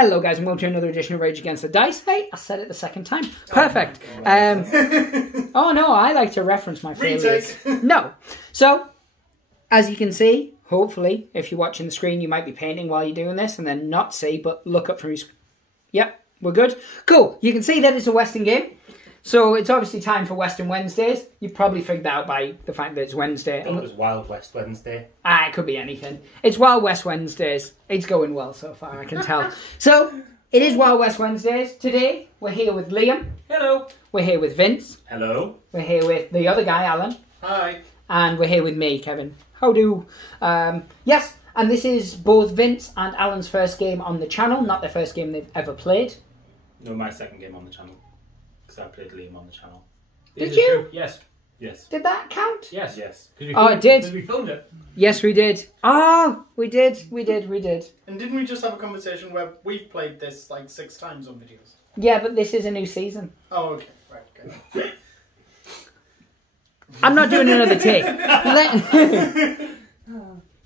Hello guys and welcome to another edition of Rage Against the Dice. Hey, I said it the second time. Perfect. Oh no, I like to reference my failures. No. So, as you can see, hopefully, if you're watching the screen, you might be painting while you're doing this and then not see, but look up from your screen. Yep, we're good. Cool. You can see that it's a Western game. So it's obviously time for Western Wednesdays. You probably figured that out by the fact that it's Wednesday. I thought it was Wild West Wednesday. Ah, it could be anything. It's Wild West Wednesdays. It's going well so far, I can tell. So, it is Wild West Wednesdays. Today, we're here with Liam. Hello. We're here with Vince. Hello. We're here with the other guy, Alan. Hi. And we're here with me, Kevin. How do? Yes, and this is both Vince and Alan's first game on the channel, not their first game they've ever played. No, my second game on the channel. Because I played Liam on the channel. Did you? True? Yes. Yes. Did that count? Yes. Yes. Oh, it did. Because we filmed it. Yes, we did. Oh, we did. We did. And didn't we just have a conversation where we've played this like 6 times on videos? Yeah, but this is a new season. Oh, okay. Right, okay. I'm not doing another take.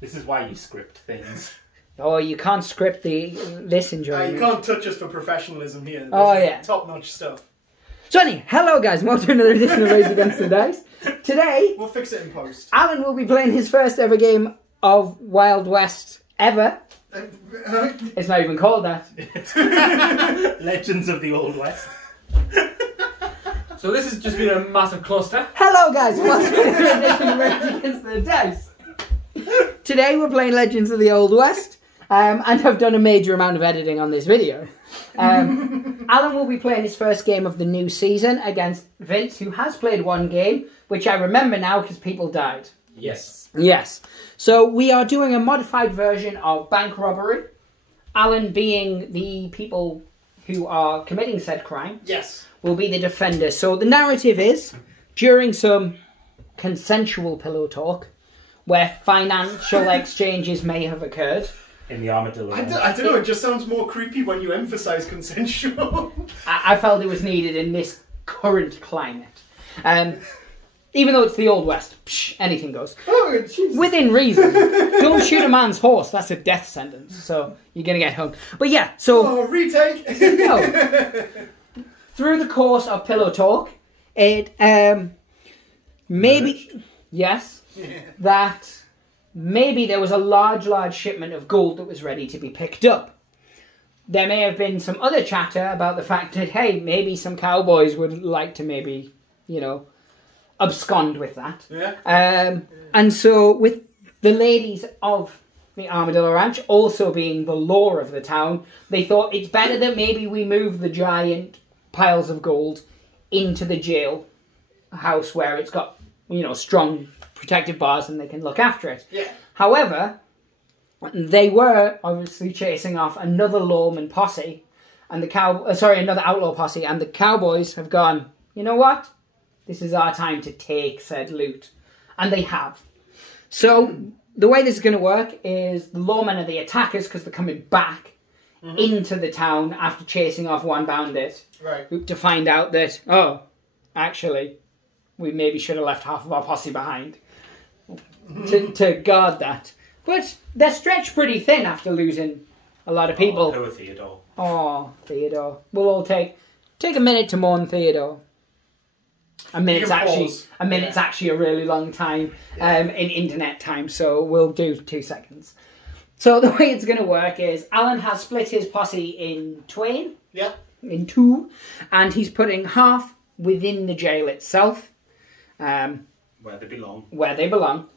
This is why you script things. Oh, you can't script this enjoyment. You can't touch us for professionalism here. This Oh, is yeah. Top-notch stuff. So anyway, hello guys, welcome to another edition of Rage Against the Dice. Today, We'll fix it in post. Alan will be playing his first ever game of Wild West ever. It's not even called that. Legends of the Old West. So this has just been a massive cluster. Hello guys, welcome to another edition of Rage Against the Dice. Today we're playing Legends of the Old West, and I've done a major amount of editing on this video. Alan will be playing his first game of the new season against Vince, who has played one game, which I remember now because people died. Yes. Yes. So we are doing a modified version of bank robbery. Alan, being the people who are committing said crime, Yes. will be the defender. So the narrative is, during some consensual pillow talk, where financial exchanges may have occurred. In the armadillo. I don't know, it just sounds more creepy when you emphasise consensual. I felt it was needed in this current climate. Even though it's the Old West, anything goes. Oh, jeez. Within reason. Don't shoot a man's horse, that's a death sentence. So you're going to get hung. But yeah, so... Oh, retake! No. Through the course of pillow talk, it maybe... Yes. Yeah. That maybe there was a large shipment of gold that was ready to be picked up. There may have been some other chatter about the fact that, hey, maybe some cowboys would like to maybe, you know, abscond with that. Yeah. And so with the ladies of the Armadillo Ranch also being the law of the town, they thought it's better that maybe we move the giant piles of gold into the jail house where it's got, you know, strong protective bars and they can look after it. Yeah. However, they were obviously chasing off another lawman posse and another outlaw posse, and the cowboys have gone, you know what? This is our time to take said loot. And they have. So the way this is going to work is the lawmen are the attackers because they're coming back into the town after chasing off one bandit. Right. To find out that, oh, actually, we maybe should have left half of our posse behind to guard that. But they're stretched pretty thin after losing a lot of people. Oh, poor Theodore. Oh, Theodore. We'll all take a minute to mourn Theodore. A minute's actually a really long time in internet time, so we'll do 2 seconds. So the way it's going to work is Alan has split his posse in twain. Yeah. In 2, and he's putting half within the jail itself. Where they belong. Where they belong.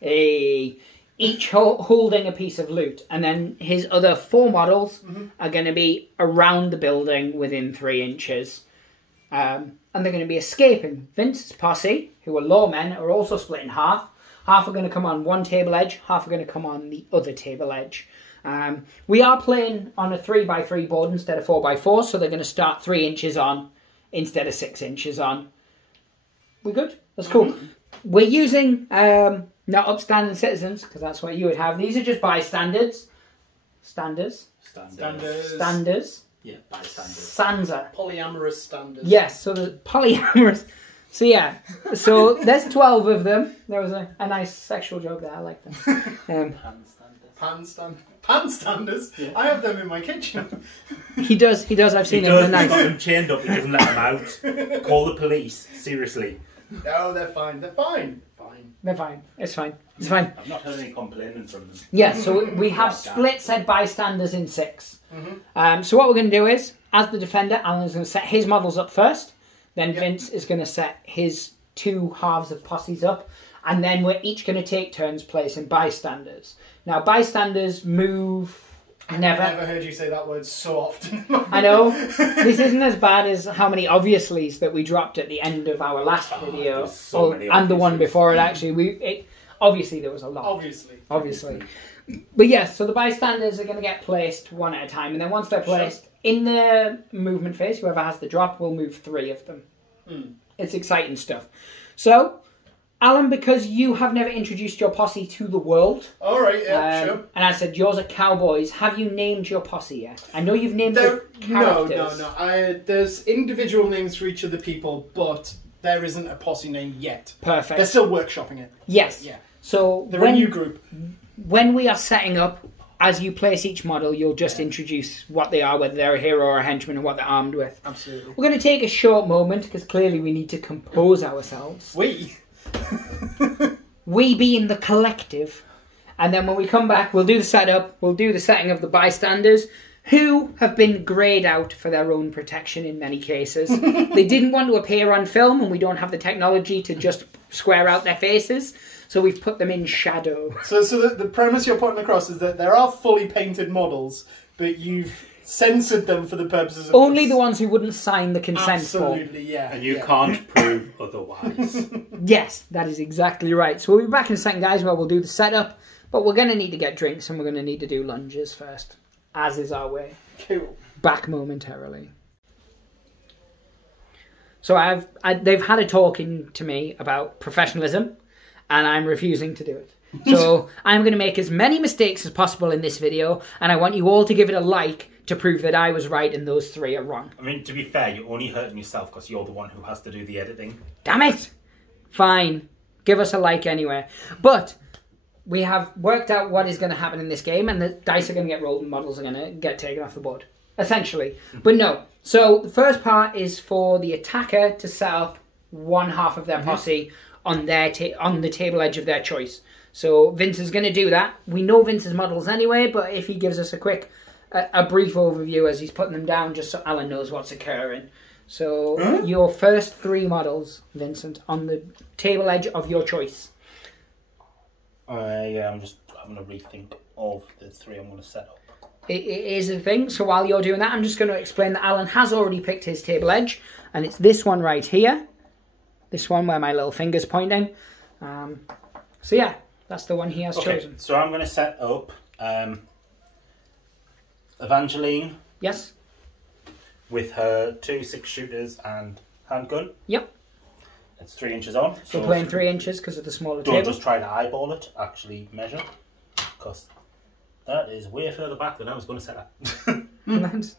Hey! Each holding a piece of loot. And then his other 4 models are going to be around the building within 3 inches. And they're going to be escaping. Vince's posse, who are lawmen, are also split in half. Half are going to come on one table edge, half are going to come on the other table edge. We are playing on a 3x3 board instead of 4x4, so they're going to start 3 inches on instead of 6 inches on. We good? That's cool. We're using not upstanding citizens, because that's what you would have. These are just bystanders. Standers. Yeah, bystanders. Sansa. Polyamorous standards. Yes, so the polyamorous. So yeah, so there's 12 of them. There was a nice sexual joke there, I like that. Pan standers? Yeah. I have them in my kitchen. He does. I've seen him in the He's got night. them chained up. He doesn't let them out. Call the police. Seriously. No, they're fine. They're fine. They're fine. It's fine. It's fine. I've not heard any complaining from them. Yeah, so we have split said bystanders in 6. So what we're going to do is, as the defender, Alan's going to set his models up first. Then Vince is going to set his 2 halves of posses up. And then we're each going to take turns placing bystanders. Now, bystanders move never. I've never heard you say that word so often. I know. This isn't as bad as how many obviously's that we dropped at the end of our last video. there's so many And the one obviously's. before it, actually. Obviously, there was a lot. Obviously. But yes, so the bystanders are going to get placed one at a time. And then once they're placed in the movement phase, whoever has the drop will move 3 of them. It's exciting stuff. So, Alan, because you have never introduced your posse to the world. All right, yeah, sure. And I said, yours are cowboys. Have you named your posse yet? I know you've named the characters. No. There's individual names for each of the people, but there isn't a posse name yet. Perfect. They're still workshopping it. Yes. Yeah. So They're a new group. When we are setting up, as you place each model, you'll just introduce what they are, whether they're a hero or a henchman, and what they're armed with. Absolutely. We're going to take a short moment, because clearly we need to compose ourselves. We being the collective. And then when we come back, we'll do the setup, we'll do the setting of the bystanders, who have been greyed out for their own protection in many cases. They didn't want to appear on film, and we don't have the technology to just square out their faces, so we've put them in shadow. So the premise you're putting across is that there are fully painted models, but you've censored them for the purposes of Only the ones who wouldn't sign the consent form. Absolutely, yeah. And you can't prove otherwise. Yes, that is exactly right. So we'll be back in a second, guys, where we'll do the setup, but we're going to need to get drinks, and we're going to need to do lunges first, as is our way. Cool. Back momentarily. So they've had a talking to me about professionalism, and I'm refusing to do it. So I'm going to make as many mistakes as possible in this video, and I want you all to give it a like to prove that I was right and those 3 are wrong. I mean, to be fair, you're only hurting yourself because you're the one who has to do the editing. Damn it! Fine. Give us a like anyway. But we have worked out what is going to happen in this game, and the dice are going to get rolled and models are going to get taken off the board. Essentially. But no. So the first part is for the attacker to set up one half of their posse on their on the table edge of their choice. So Vince is going to do that. We know Vince's models anyway, but if he gives us a quick, a brief overview as he's putting them down, just so Alan knows what's occurring. So your first 3 models, Vincent, on the table edge of your choice. I'm just having a rethink of the 3 I'm going to set up. It is a thing. So while you're doing that, I'm just going to explain that Alan has already picked his table edge, and it's this one right here. This one where my little finger's pointing. So yeah, that's the one he has chosen. So I'm going to set up Evangeline. Yes. With her 2 6-shooters and handgun. Yep. It's 3 inches on. So playing 3 inches because of the smaller don't table. just try to eyeball it, actually measure. Because that is way further back than I was going to set up. That's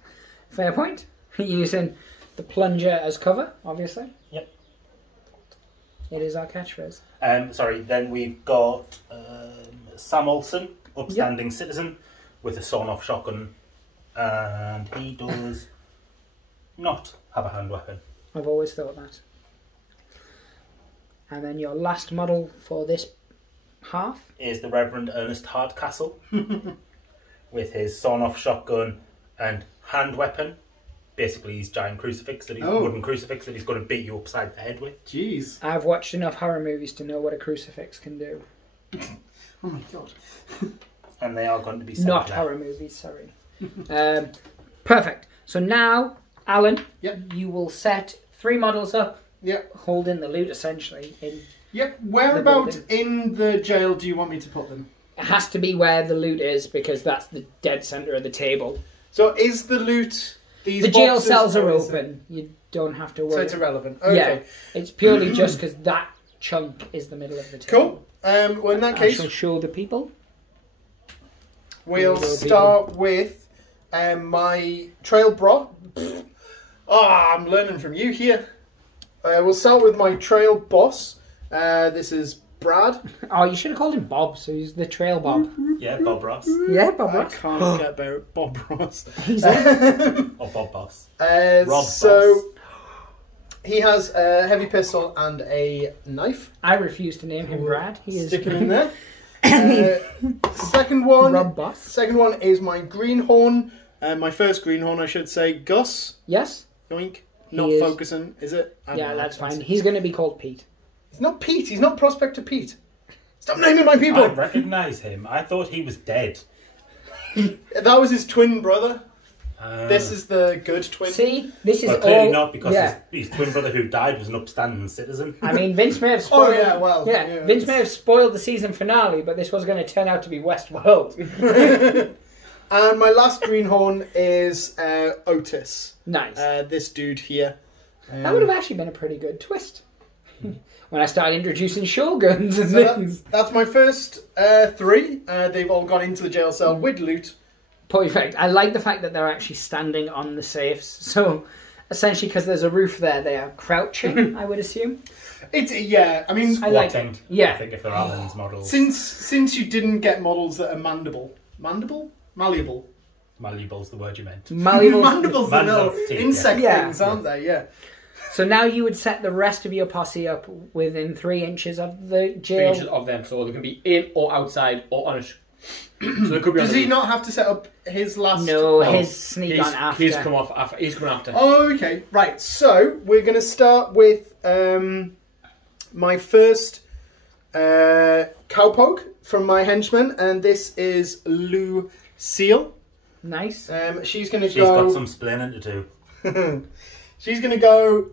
fair point. Using the plunger as cover, obviously. Yep. It is our catchphrase. Sorry, then we've got Sam Olsen, upstanding citizen, with a sawn-off shotgun. And he does not have a hand weapon. I've always thought that. And then your last model for this half is the Reverend Ernest Hardcastle with his sawn-off shotgun and hand weapon. Basically, his giant crucifix, wooden crucifix that he's going to beat you upside the head with. Jeez. I've watched enough horror movies to know what a crucifix can do. Oh my god. And they are going to be set Not there. horror movies, sorry. Perfect. So now, Alan, Yep. you will set 3 models up, Yep. holding the loot essentially. Yep. Whereabout in the jail do you want me to put them? It has to be where the loot is because that's the dead centre of the table. So is the loot these The jail boxes, cells are or is it- open. You don't have to So worry. it's irrelevant. Okay. Yeah, it's purely just because that chunk is the middle of the table. Cool. Well, in that I case, shall show the people. we'll start with my trail bra. I'm learning from you here. We'll start with my trail boss. This is Brad. Oh, you should have called him Bob, so he's the Trail Bob. Yeah, Bob Ross. Yeah, Bob I Ross. can't get about Bob Ross. He's in. Or Bob Boss. Rob so Boss. he has a heavy pistol and a knife. I refuse to name him Brad. He is Stick him in there. Second one. Rob Boss. Second one is my greenhorn. My first greenhorn, I should say. Gus. Yes? Yoink. He Not is. focusing, is it? I don't Yeah, know. that's fine. He's going to be called Pete. He's not Pete. He's not Prospector Pete. Stop naming my people. I recognise him. I thought he was dead. That was his twin brother. This is the good twin. See? This is Well, clearly all... not, because yeah. his twin brother who died was an upstanding citizen. I mean, Vince may have spoiled... Oh, yeah, well... Yeah, Vince may have spoiled the season finale, but this was going to turn out to be Westworld. And my last greenhorn is Otis. Nice. This dude here. That would have actually been a pretty good twist. When I started introducing shotguns and So things. that's my first three. They've all gone into the jail cell with loot. Perfect. I like the fact that they're actually standing on the safes. So, essentially, because there's a roof there, they are crouching, I would assume. Yeah, I mean, I like Squatting, it. Yeah. I think, if they're Alan's models. since you didn't get models that are malleable, Malleable's the word you meant. Malleable. mandibles are Mandibles, little teeth, insect yeah. things, aren't they? Yeah. So now you would set the rest of your posse up within 3 inches of the 3 jail. inches of them, so they can be in or outside or on it. So they could be on Does the he roof. not have to set up his last? No, No, his sneak on after. He's come off after. He's coming after. Oh, okay. Right. So we're going to start with my first cowpoke from my henchman, and this is Lucille. Nice. She's going to She's go. got some splaining to do. She's going to go.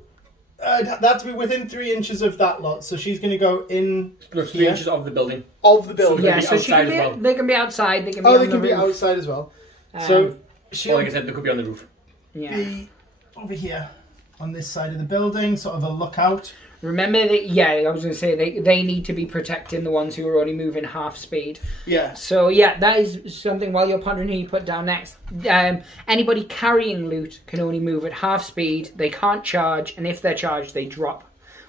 That to be within 3 inches of that lot, so she's going to go in No, 3 here inches of the building. of the building. Yeah, be so she outside can be, as well. they can be outside, they can be Oh, on they the can be roof. outside as well. So Or she'll like I said, they could be on the roof. Yeah. be over here on this side of the building, sort of a lookout. Remember that, yeah, I was going to say, they need to be protecting the ones who are only moving half speed. Yeah. So, yeah, that is something, while you're pondering who you put down next. Anybody carrying loot can only move at half speed, they can't charge, and if they're charged, they drop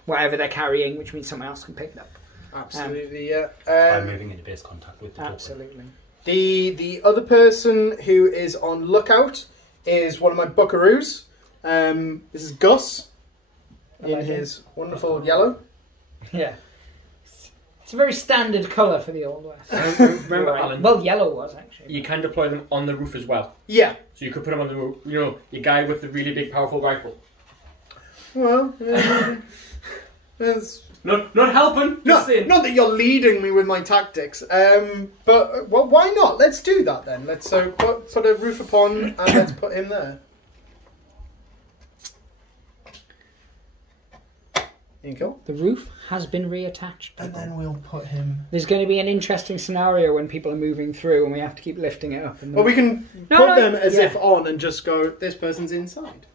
whatever they're carrying, which means someone else can pick it up. Absolutely, yeah. By moving into base contact with the building. Absolutely. The other person who is on lookout is one of my buckaroos. This is Gus in like his wonderful yellow. Yeah. It's a very standard colour for the Old West. Remember, Right. Alan, Well, yellow was, actually. you can deploy them on the roof as well. Yeah. So you could put them on the roof. You know, your guy with the really big, powerful rifle. Well, there's Not helping. Just saying. not that you're leading me with my tactics. But well, why not? Let's do that then. Let's put a roof upon and let's put him there. There you go. The roof has been reattached. And then we'll put him. There's going to be an interesting scenario when people are moving through and we have to keep lifting it up. And Well, we can No, put no, them as yeah. if on and just go, this person's inside.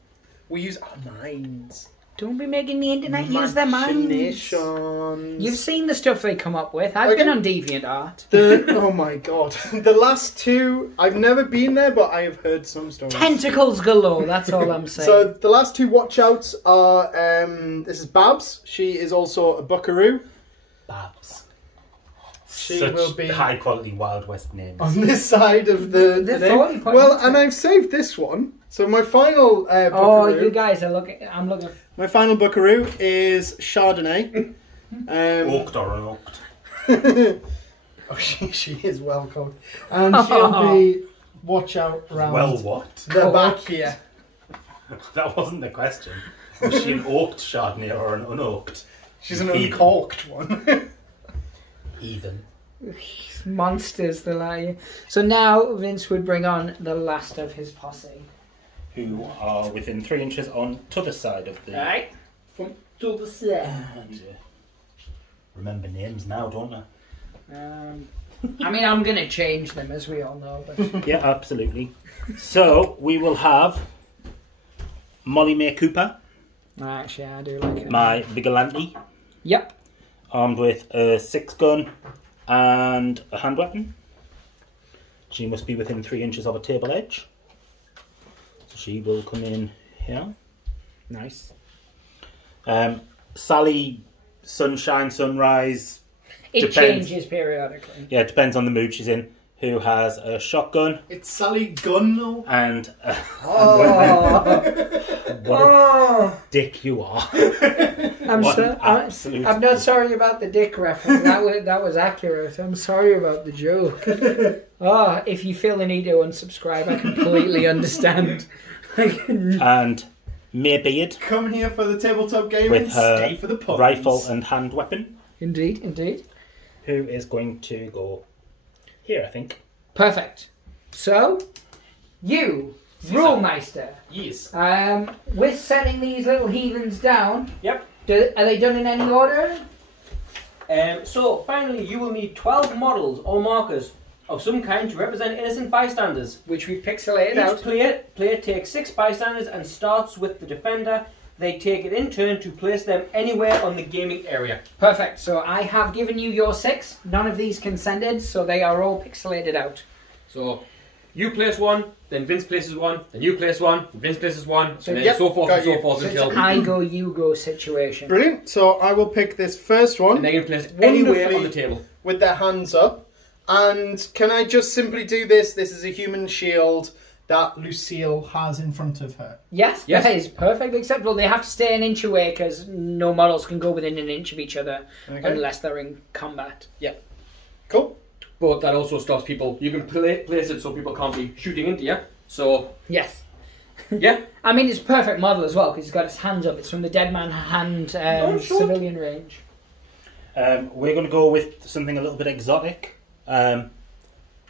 We use our minds. Don't be making the internet use their minds. Machinations. You've seen the stuff they come up with. I've Okay. been on DeviantArt. Oh my god. The last two, I've never been there, but I have heard some stories. Tentacles galore, that's all I'm saying. So the last two watchouts are, this is Babs. She is also a buckaroo. Babs. She Such will be high quality Wild West names. on this side of the They're name. 40 points. Well, and I've saved this one. So my final oh, buckaroo, you guys are looking. I'm looking. my final buckaroo is Chardonnay. Oaked or unoaked. Oh, she is well cooked. And she'll be watch out round Well, what? the back here. That wasn't the question. Was she an oaked Chardonnay or an unoaked? She's an Heathen. uncorked one. Heathen. Monsters, the lie. So now Vince would bring on the last of his posse. Who are within 3 inches on t'other side of the... Right? From to the side. And, remember names now, don't I? I mean, I'm going to change them, as we all know. But Yeah, absolutely. So, we will have Molly Mae Cooper, actually, I do like it. my vigilante, Yep. armed with a 6-gun and a hand weapon. She must be within 3 inches of a table edge. So she will come in here. Nice. Sally, Sunshine, Sunrise, It Depends. changes periodically. Yeah, it depends on the mood she's in. Who has a shotgun It's Sally Gunn. and Oh, what a dick you are. I'm What so, an absolute I'm not sorry about the dick reference. That was accurate. I'm sorry about the joke. Oh, if you feel the need to unsubscribe, I completely understand. And Maybeard Come here for the tabletop game with and her stay for the puns. rifle and hand weapon. Indeed, indeed. Who is going to go here, I think. Perfect. So, you, Rulmeister, Yes. with setting these little heathens down, Yep. are they done in any order? So, finally, you will need 12 models or markers of some kind to represent innocent bystanders. Which we've pixelated Each out. player takes 6 bystanders and starts with the defender. They take it in turn to place them anywhere on the gaming area. Perfect. So I have given you your 6. None of these consented, so they are all pixelated out. So, you place one, then Vince places one, then you place one, Vince places one, So, and then yep, so forth got and so you. forth So it's until... an I go, you go situation. Brilliant. So I will pick this first one And they can place anywhere on Wonderfully. the table. with their hands up. And can I just simply do this? This is a human shield that Lucille has in front of her. Yes, Yes. that is perfectly acceptable. They have to stay an inch away because no models can go within an inch of each other Okay. unless they're in combat. Cool. But that also stops people. You can place it so people can't be shooting into you. So, Yes. yeah. I mean, it's a perfect model as well because he's got his hands up. It's from the Dead Man Hand Oh, sure. civilian range. We're going to go with something a little bit exotic.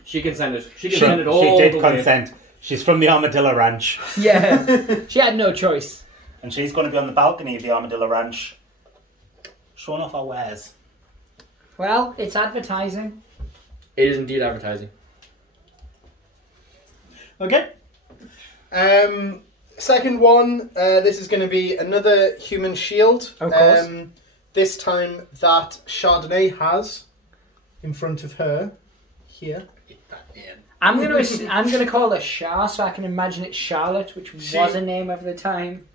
She consented. She She consented all did the way. consent. She's from the Armadillo Ranch. Yeah, she had no choice. And she's going to be on the balcony of the Armadillo Ranch, showing off her wares. Well, it's advertising. It is indeed advertising. Okay. Second one, this is going to be another human shield. Of course. This time that Chardonnay has in front of her here. I'm gonna call her Char so I can imagine it's Charlotte, which was a name of the time.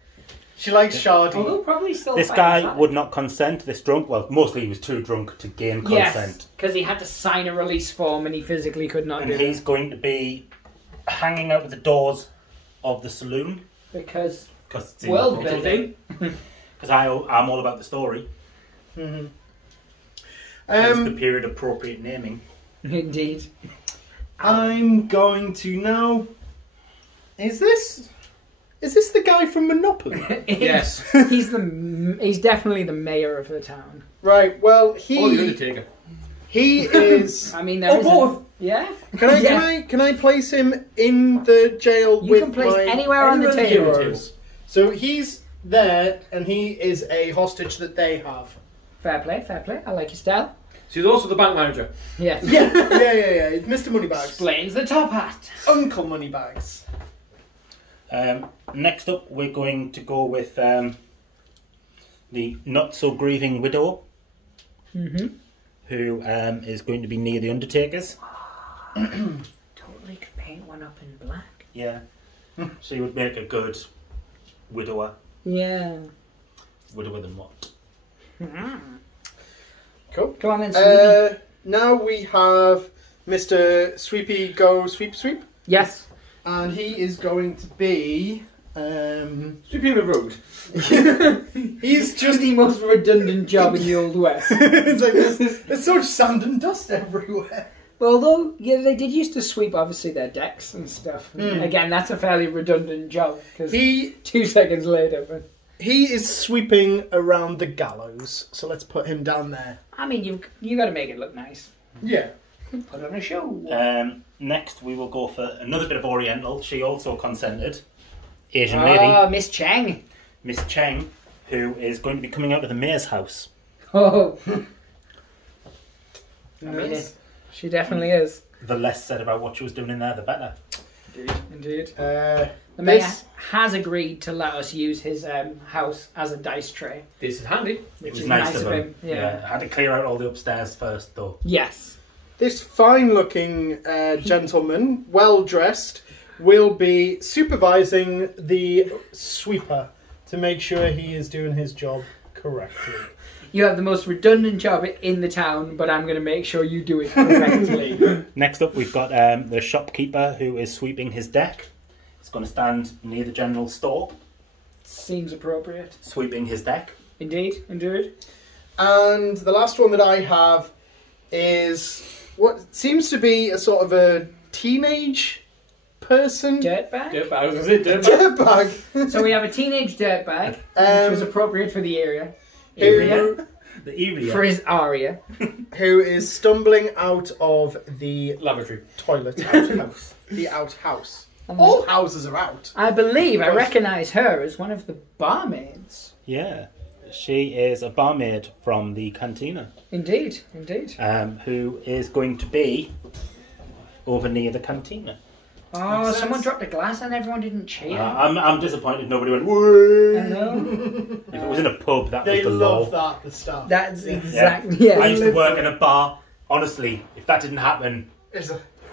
She likes Shardy. Although probably still. This fine guy as that. would not consent, this drunk. Well, mostly he was too drunk to gain Yes, consent. because he had to sign a release form and he physically could not And do he's going to be hanging out at the doors of the saloon. it because Because it's World because building. I'm all about the story. Mhm. It's the period appropriate naming. Indeed. I'm going to now. Is this the guy from Monopoly? Yes. He's definitely the mayor of the town. Right. Well, Or the he Undertaker. is. I mean, there is both. Yeah. Can I place him in the jail You with can place my anywhere on the anywhere table. on the table. So he's there, and he is a hostage that they have. Fair play, fair play. I like your style. She's also the bank manager. Yeah. Yeah. It's Mr. Moneybags, Explains the top hat. Uncle Moneybags. Next up, we're going to go with the not so grieving widow, Mm-hmm. who is going to be near the Undertakers. Totally could paint one up in black. Yeah, she would make a good widower. Yeah. Widower than what? Cool. Go on then, Sweetie. Now we have Mr. Sweepy Go Sweep Sweep, Yes. and he is going to be. Sweeping the road. He's Just just. the most redundant job in the Old West. It's like there's so much sand and dust everywhere. But although, yeah, they did used to sweep, obviously, their decks and stuff. Again, that's a fairly redundant job, because He 2 seconds later, but... He is sweeping around the gallows, so let's put him down there. I mean, you got to make it look nice. Yeah. Put on a show. Next, we will go for another bit of Oriental. She also consented. Asian lady, Ah, Miss Cheng. Miss Cheng, who is going to be coming out of the mayor's house. Oh. I mean, she definitely is. The less said about what she was doing in there, the better. Indeed. Uh, The mayor this- has agreed to let us use his house as a dice tray. This is handy. It Which was is nice nice of of him. him, yeah. I had to clear out all the upstairs first, though. Yes. This fine-looking gentleman, well-dressed, will be supervising the sweeper to make sure he is doing his job correctly. You have the most redundant job in the town, but I'm going to make sure you do it correctly. Next up, we've got the shopkeeper who is sweeping his deck. He's going to stand near the general store, Seems appropriate. sweeping his deck. Indeed, indeed. And the last one that I have is what seems to be a sort of a teenage person. Dirtbag. Dirtbag. I was going to say dirtbag. Dirtbag. So we have a teenage dirtbag, which was appropriate for the area. Who, The area. For his aria. who is stumbling out of the Lavatory. toilet outhouse. The outhouse. All houses are out. I believe I recognise her as one of the barmaids. Yeah. She is a barmaid from the cantina, Indeed, indeed. who is going to be over near the cantina. Oh, Makes someone sense. dropped a glass and everyone didn't cheer. I'm disappointed nobody went, "Whee!" Hello? If it was in a pub, that They was the love law. that, the staff. That's Yeah. exactly... I Yeah. used to work in a bar. Honestly, if that didn't happen,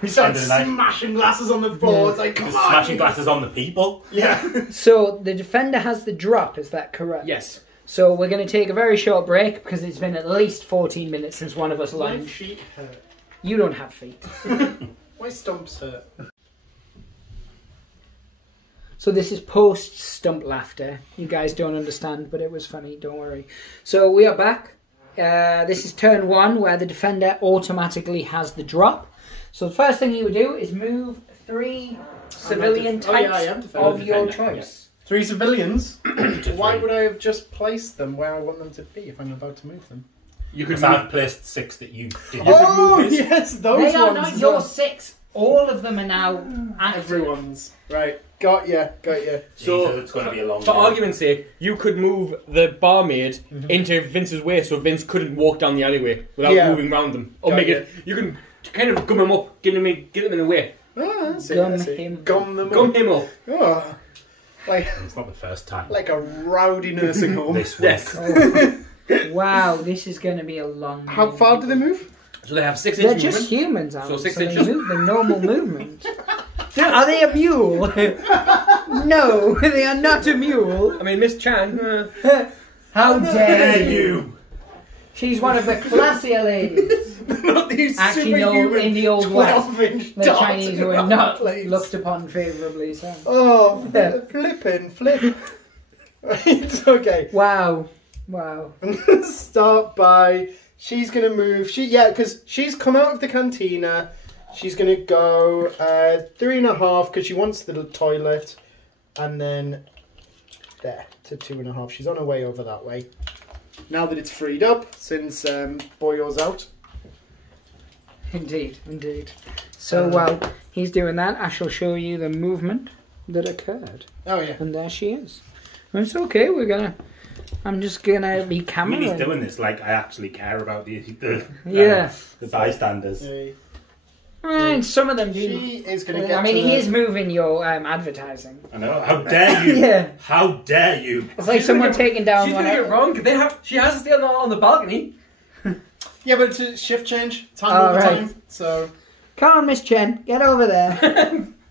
We started End of the night. smashing glasses on the floor. It's like, come on. smashing glasses on the people. Yeah. So, the defender has the drop, is that correct? Yes. So, we're going to take a very short break because it's been at least 14 minutes since one of us My lunged. feet hurt. You don't have feet. My stumps hurt. So this is post-stump laughter. You guys don't understand, but it was funny, don't worry. So we are back. This is turn 1, where the defender automatically has the drop. So the first thing you would do is move 3 civilian I am types defender, of your defender, choice. 3 civilians? To Why three. would I have just placed them where I want them to be if I'm about to move them? You could Because move. I've placed 6 that you didn't. Oh, move his. yes, those They are ones. not as your well. 6. All of them are now active. Everyone's. Right, got ya. So, it's going to be a long For day. argument's sake, you could move the barmaid into Vince's way so Vince couldn't walk down the alleyway without Yeah. moving round them. Or Got make ya. it. You can kind of gum him up, get them in the way. Oh, I see, Gum I see. him. Gum them Gum up. him up. Oh, It's not the first time. like a rowdy nursing home. This week. Yes. Wow, this is going to be a long How day. far do they move? So they have 6 They're inch just movement. humans, Alan, So 6 they inches. move the normal movement. Are they a mule? No, they are not a mule. I mean, Miss Chan. How dare you? you! She's one of the classier ladies. Not these Actually, no, superhuman in the old West, 12-inch the dots Chinese in were the not place. looked upon favourably. So. Oh, Yeah. flip. Right, okay. Wow. I'm gonna start by. She's gonna move. Because she's come out of the cantina. She's gonna go 3.5 because she wants the toilet, and then there to 2.5. She's on her way over that way. Now that it's freed up since Boyo's out. Indeed. So while he's doing that, I shall show you the movement that occurred. Oh yeah. And there she is. It's okay, I'm just gonna be I camera. mean, he's doing this like I actually care about the Yeah. the bystanders. Right, some of them do. She is gonna get. I mean, to he the- is moving your advertising. I know. How dare you? Yeah. How dare you? It's like someone taking down She's one. doing it wrong. She has to stay on the balcony. Yeah, but it's a shift change. Time Oh, over right. time. So Come on, Miss Chen, get over there.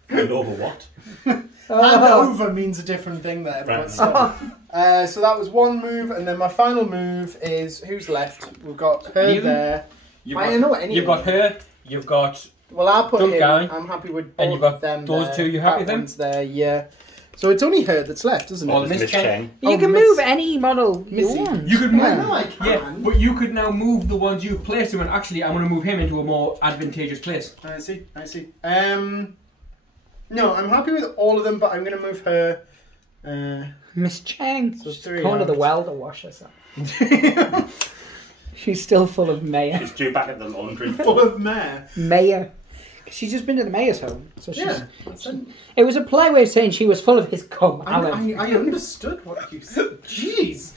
And over what? hand Oh. over means a different thing there. Right. But still. So that was one move, and then my final move is who's left. We've got her You. there. You've I don't know any. You've got her. You've got. Well, I'll put Dump him. guy. I'm happy with both And you've got of them. those there. two, you happy That with them? one's there, yeah. So it's only her that's left, isn't it? Oh, Miss Miss Cheng. You Oh, can Miss- move any model you Missy. want. You could I move. know I can. Yeah, but you could now move the ones you've placed him, and actually, I'm going to move him into a more advantageous place. I see. No, I'm happy with all of them, but I'm going to move her. Miss Cheng. So She's three going to the out. well to wash herself. She's still full of mayor. She's due back at the laundry. Full of mare. Mayor. She's just been to the mayor's home. So she's, Yeah. It was a polite way of saying she was full of his cum, Alan. I understood what you said. Jeez.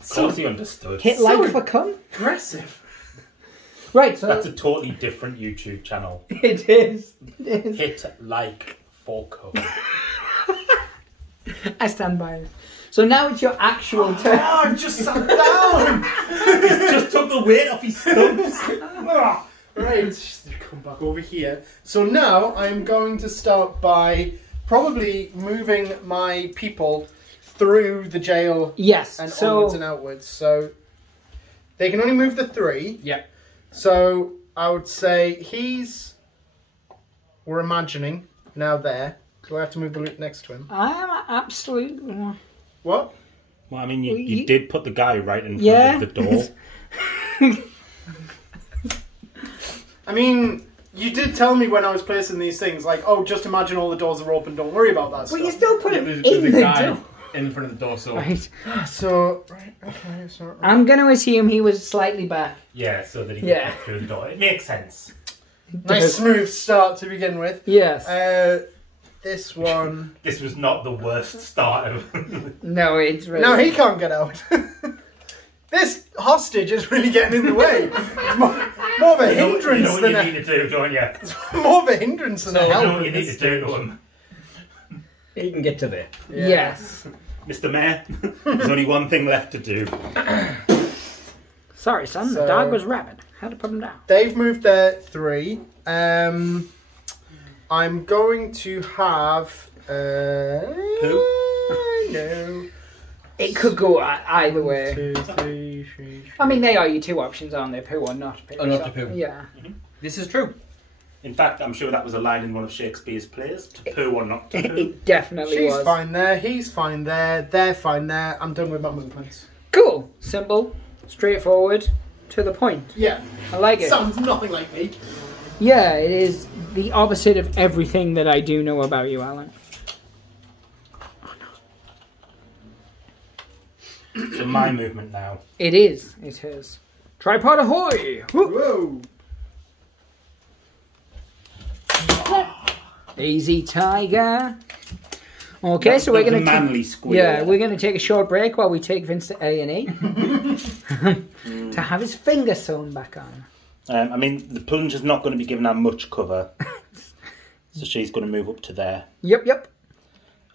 Of course he understood. Hit like for cum? Aggressive. Right, so That's a totally different YouTube channel. it is. It is. Hit like for code. I stand by it. So now it's your actual turn. Oh, I've just sat down. He's just took the weight off his stumps. Right, just come back over here. So now I'm going to start by probably moving my people through the jail Yes. and So onwards and outwards. So they can only move the 3. Yeah. So I would say we're imagining now there. Do I have to move the loot next to him? I'm absolutely. What? Well, I mean, Well, you you- did put the guy right in front Yeah. of the door. I mean, you did tell me when I was placing these things, like, oh, just imagine all the doors are open, don't worry about that But stuff. you still put Yeah, him there's in a the guy door. in front of the door, so... Right. So, right, okay, so... I'm going to assume he was slightly back. Yeah, so that he could Yeah. get through the door. It makes sense. Nice smooth start to begin with. Yes. This one... This was not the worst start ever. No, it's really. No, he can't get out. This hostage is really getting in the way. It's more of a You know hindrance what than you a... need to do, don't you? More of a hindrance than a You know help. what you in need this to do to stage. him. He can get to there. Yeah. Yes. Mr. Mayor, there's only one thing left to do. Sorry, son. So- The dog was rabid. Had to put him down. They've moved their 3. I'm going to have... Who? No. It could go either way. 2, 3, 4. I mean, they are your 2 options, aren't they? Poo or not poo. Or not so- to poo. Yeah. This is true. In fact, I'm sure that was a line in one of Shakespeare's plays. To poo or not to poo. It definitely She's was. fine there, he's fine there, they're fine there. I'm done with my movements. Cool. Simple. Straightforward. To the point. Yeah. I like it. Sounds nothing like me. Yeah, it is the opposite of everything that I do know about you, Alan. So my movement now. It is. It is. Tripod ahoy! Whoop. Whoa. Easy, tiger. Okay, That- so we're that was going a to manly squeal. Yeah, we're going to take a short break while we take Vince to A&E to have his finger sewn back on. I mean, the plunge is not going to be giving her much cover. So she's going to move up to there. Yep.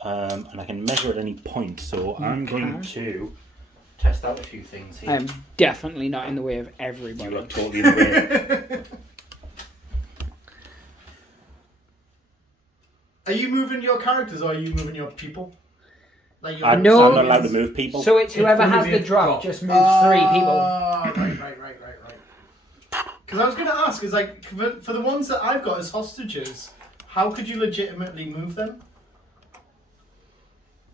And I can measure at any point. So I'm going to test out a few things here. I'm definitely not in the way of You everybody. are totally in the way. Are you moving your characters or are you moving your people? Like your I'm No. not allowed to move people. So it's whoever It's has only the a drop drop. just moves 3 people. Right. Because I was going to ask, is like, for the ones that I've got as hostages, how could you legitimately move them?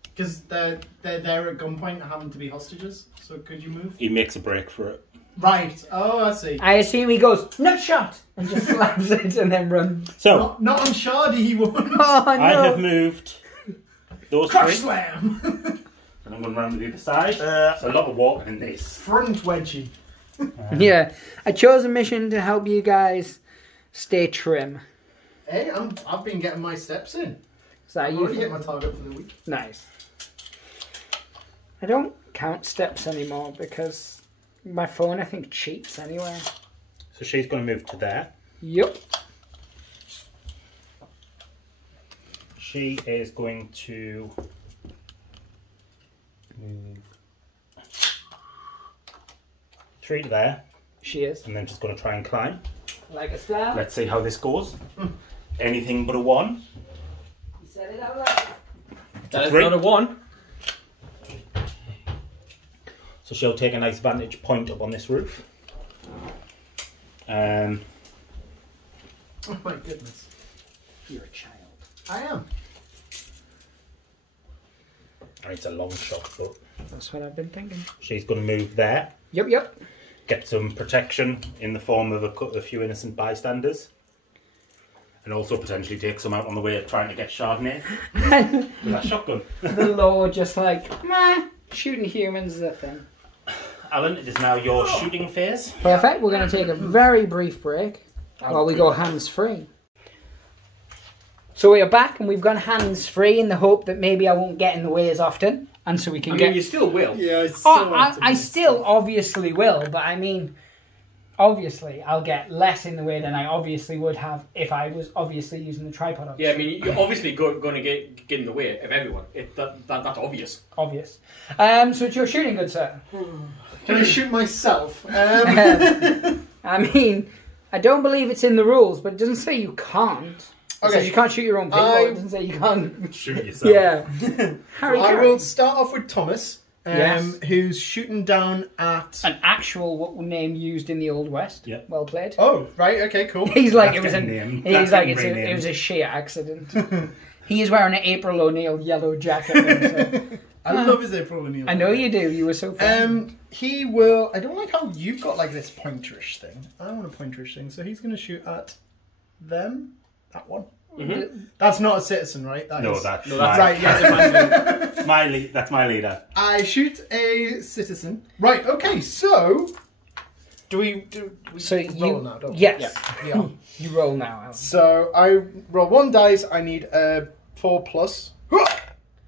Because they're there at gunpoint and having to be hostages. So could you move? He makes a break for it. Right. Oh, I see. I assume he goes, nut shot! And just slams it and then runs. So Not on Shardy, he won't. Oh, no. I have moved those Crush 3. slam. And I'm going round to the other side. There's a lot of water in this. Front wedgie. Yeah. I chose a mission to help you guys stay trim. Hey, I've been getting my steps in. Is that I've you? already hit my target for the week. Nice. I don't count steps anymore because my phone, I think, cheats anyway. So she's going to move to there. Yep. She is going to move 3 to there, She is. and then just going to try and climb. Like a star. Let's see how this goes. Anything but a 1. You said it out loud. That is 3. not a 1. So she'll take a nice vantage point up on this roof. Oh my goodness. You're a child. I am. It's a long shot, but That's what I've been thinking. she's going to move there, Yep. get some protection in the form of a few innocent bystanders, and also potentially take some out on the way of trying to get Chardonnay with that shotgun. The law just like, meh, shooting humans is a thing. Alan, it is now your shooting phase. Perfect. We're going to take a very brief break while we go hands-free. So we are back and we've gone hands-free in the hope that maybe I won't get in the way as often. And so we can I get... mean, you still will. Yeah, Oh, I still obviously will, but I mean, obviously I'll get less in the way than I obviously would have if I was obviously using the tripod. Yeah, I mean, you're obviously going to get in the way of everyone. That's obvious. Obvious. So it's your shooting, good sir. Can I shoot myself? I mean, I don't believe it's in the rules, but it doesn't say you can't. It says you can't shoot your own people. It doesn't say you can't shoot yourself. Yeah. Harry I Carey. will start off with Thomas, who's shooting down at... An actual name used in the Old West. Yeah. Well played. Oh, right, okay, cool. He's like, That's it was getting an. named. He's That's like, getting it was renamed. a sheer accident. He is wearing an April O'Neil yellow jacket. So. I love his April O'Neil. I know you do. You were so fun. He will... I don't like how you've got like this pointerish thing. I don't want a pointerish thing, so he's going to shoot at them. That one. Mm-hmm. That's not a citizen, right? That's That's right. Yeah. that's my leader. I shoot a citizen. Right. Okay. So, do we So roll you, now? Don't we? yes, Yeah. you roll now. Alan. So I roll 1 dice. I need a 4+.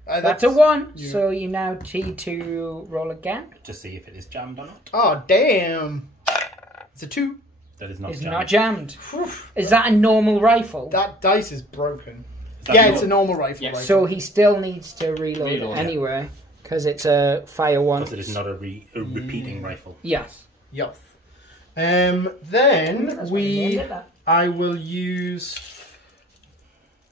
That's a 1. you. So you now need to roll again. To see if it is jammed or not. Oh damn! It's a 2. That is not It's jammed. not jammed. Is that a normal rifle? That dice is broken. That Yeah, is it's a normal rifle. Yeah. Rifle. So he still needs to reload, Reload, it yeah. anyway, because it's a fire 1. Because it is not a repeating rifle. Yes. Yup. That's Then why you named it that. I will use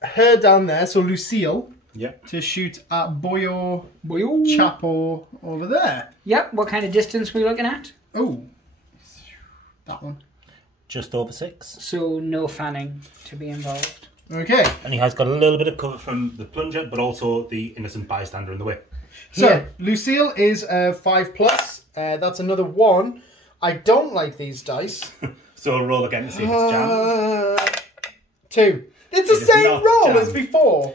her down there, so Lucille, Yep. to shoot at Boyo Boyo. Chapo over there. Yep. What kind of distance were we looking at? Oh, that one. Just over 6. So no fanning to be involved. Okay, And he has got a little bit of cover from the plunger, but also the innocent bystander in the way. so Yeah. Lucille is 5+. That's another 1. I don't like these dice. So I'll roll again to see if it's jammed. 2. It's It the is same not roll jammed. as before.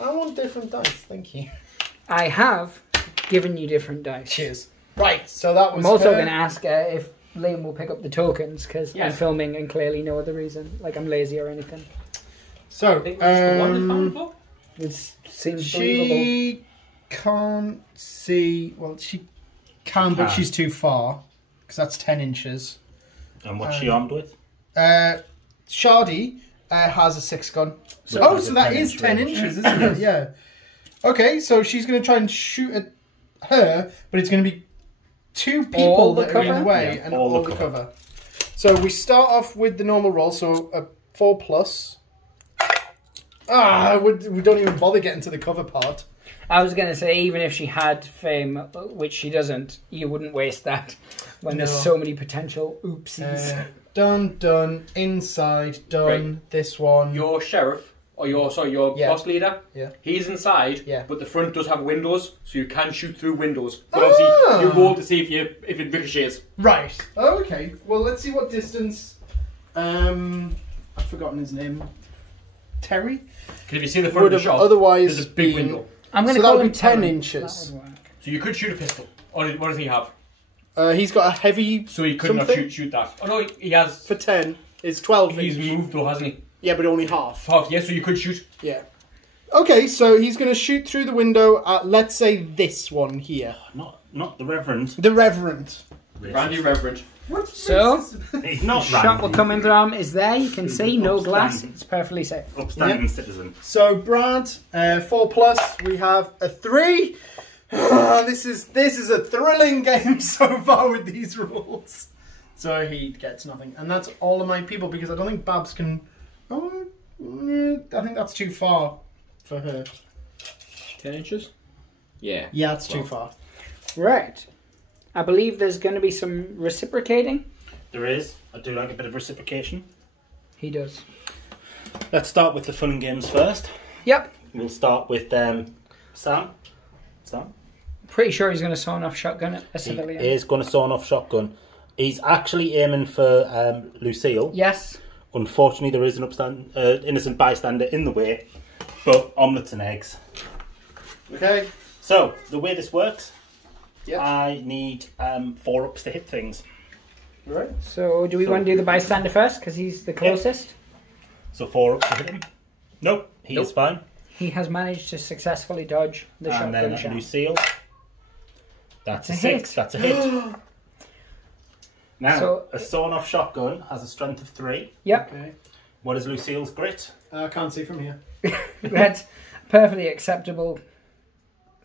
I want different dice, thank you. I have given you different dice. Cheers. Right, so that was I'm also her. going to ask if Liam will pick up the tokens because I'm Yes. filming and clearly no other reason, like I'm lazy or anything. So, I think it was just the one that found the floor. This seems believable. she can't see. Well, she can, but can. she's too far because that's 10 inches. And what's she armed with? Shardy has a 6 gun. So Oh, that's so a that 10 is inch 10 range. inches, isn't it? Yeah. Okay, so she's going to try and shoot at her, but it's going to be 2 people All the that are in the cover? way Yeah, and all all the the cover. cover. So we start off with the normal roll, so a 4+. We don't even bother getting to the cover part. I was going to say, even if she had fame, which she doesn't, you wouldn't waste that when there's No. so many potential oopsies. Done, inside, done, Right. this one. Your sheriff, or your Yeah. boss leader, Yeah. he's inside, Yeah. but the front does have windows, so you can shoot through windows. But Ah. obviously, you roll to see if it ricochets. Right. Okay. Well, let's see what distance. I've forgotten his name. Terry? Because if you see the front Would of the have shop, otherwise there's a big been- window. I'm going So to that call would him be 10 Terrence. inches. That would work. So you could shoot a pistol. Or what does he have? He's got a heavy. So he could not something shoot that. Oh no, he has. for 10. It's 12 He's inch. moved though, hasn't he? Yeah, but only half. Half, yeah, so you could shoot. Yeah. Okay, so he's going to shoot through the window at, let's say, this one here. Not the Reverend. The Reverend. Randy Reverend. So, He's not shot Randy. will come in from is there. You can see no Upstanding. glass. It's perfectly safe. Upstanding Yeah. citizen. So Brad, 4+. We have a 3. This is a thrilling game so far with these rules. So he gets nothing, and that's all of my people because I don't think Babs can. Oh, I think that's too far for her. 10 inches? Yeah. Yeah, that's too far. Right. I believe there's going to be some reciprocating. There is. I do like a bit of reciprocation. He does. Let's start with the fun and games first. Yep. We'll start with Sam. Sam? Pretty sure he's going to sawn off shotgun at a He civilian. is going to sawn off shotgun. He's actually aiming for Lucille. Yes. Unfortunately, there is an innocent bystander in the way, but omelettes and eggs. Okay. So, the way this works, Yep. I need 4 ups to hit things. Right. So do we want to do the bystander first because he's the closest? So 4 ups to hit him. Nope, he is fine. He has managed to successfully dodge the And shotgun then shot. Lucille. That's a It's a 6. hit. That's a hit. Now, So- a sawn off shotgun has a strength of 3. Yep. Okay. What is Lucille's grit? I can't see from here. That's perfectly acceptable.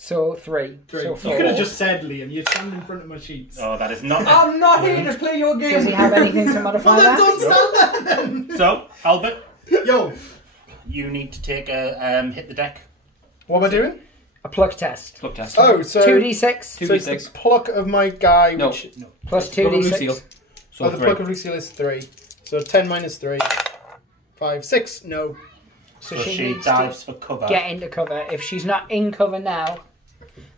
So 3. So You 4. could have just said, Liam, you're standing in front of my sheets. Oh, that is not. I'm not here to play your game. Does he have anything to modify Well, then that? don't stand there then! So, Albert, Yo, you need to take a hit the deck. What am I doing? A pluck test. Pluck test. Oh, so 2d6. So it's the pluck of my guy, No. which Plus Pluck of 2d6. Lucille. So the pluck of Lucille is 3. So 10 minus 3. 5, 6. No. So, So she she needs dives to for cover. get into cover. If she's not in cover now,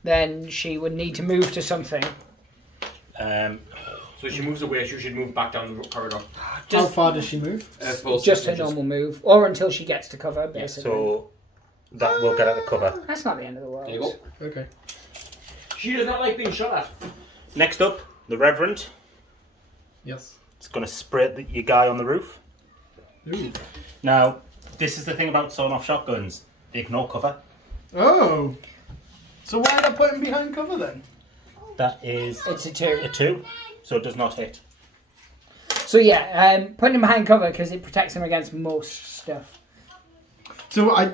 then she would need to move to something. So she moves away, she should move back down the corridor. How far does she move? Just a normal move. Or until she gets to cover, basically. So that will get out of cover. That's not the end of the world. There you go. Okay. She does not like being shot at. Next up, the Reverend. Yes. It's going to spray your guy on the roof. Ooh. Now, this is the thing about sawn-off shotguns. They ignore cover. Oh. So why did I put him behind cover then? That is It's a 2. a 2, so it does not hit. So yeah, putting him behind cover because it protects him against most stuff. So I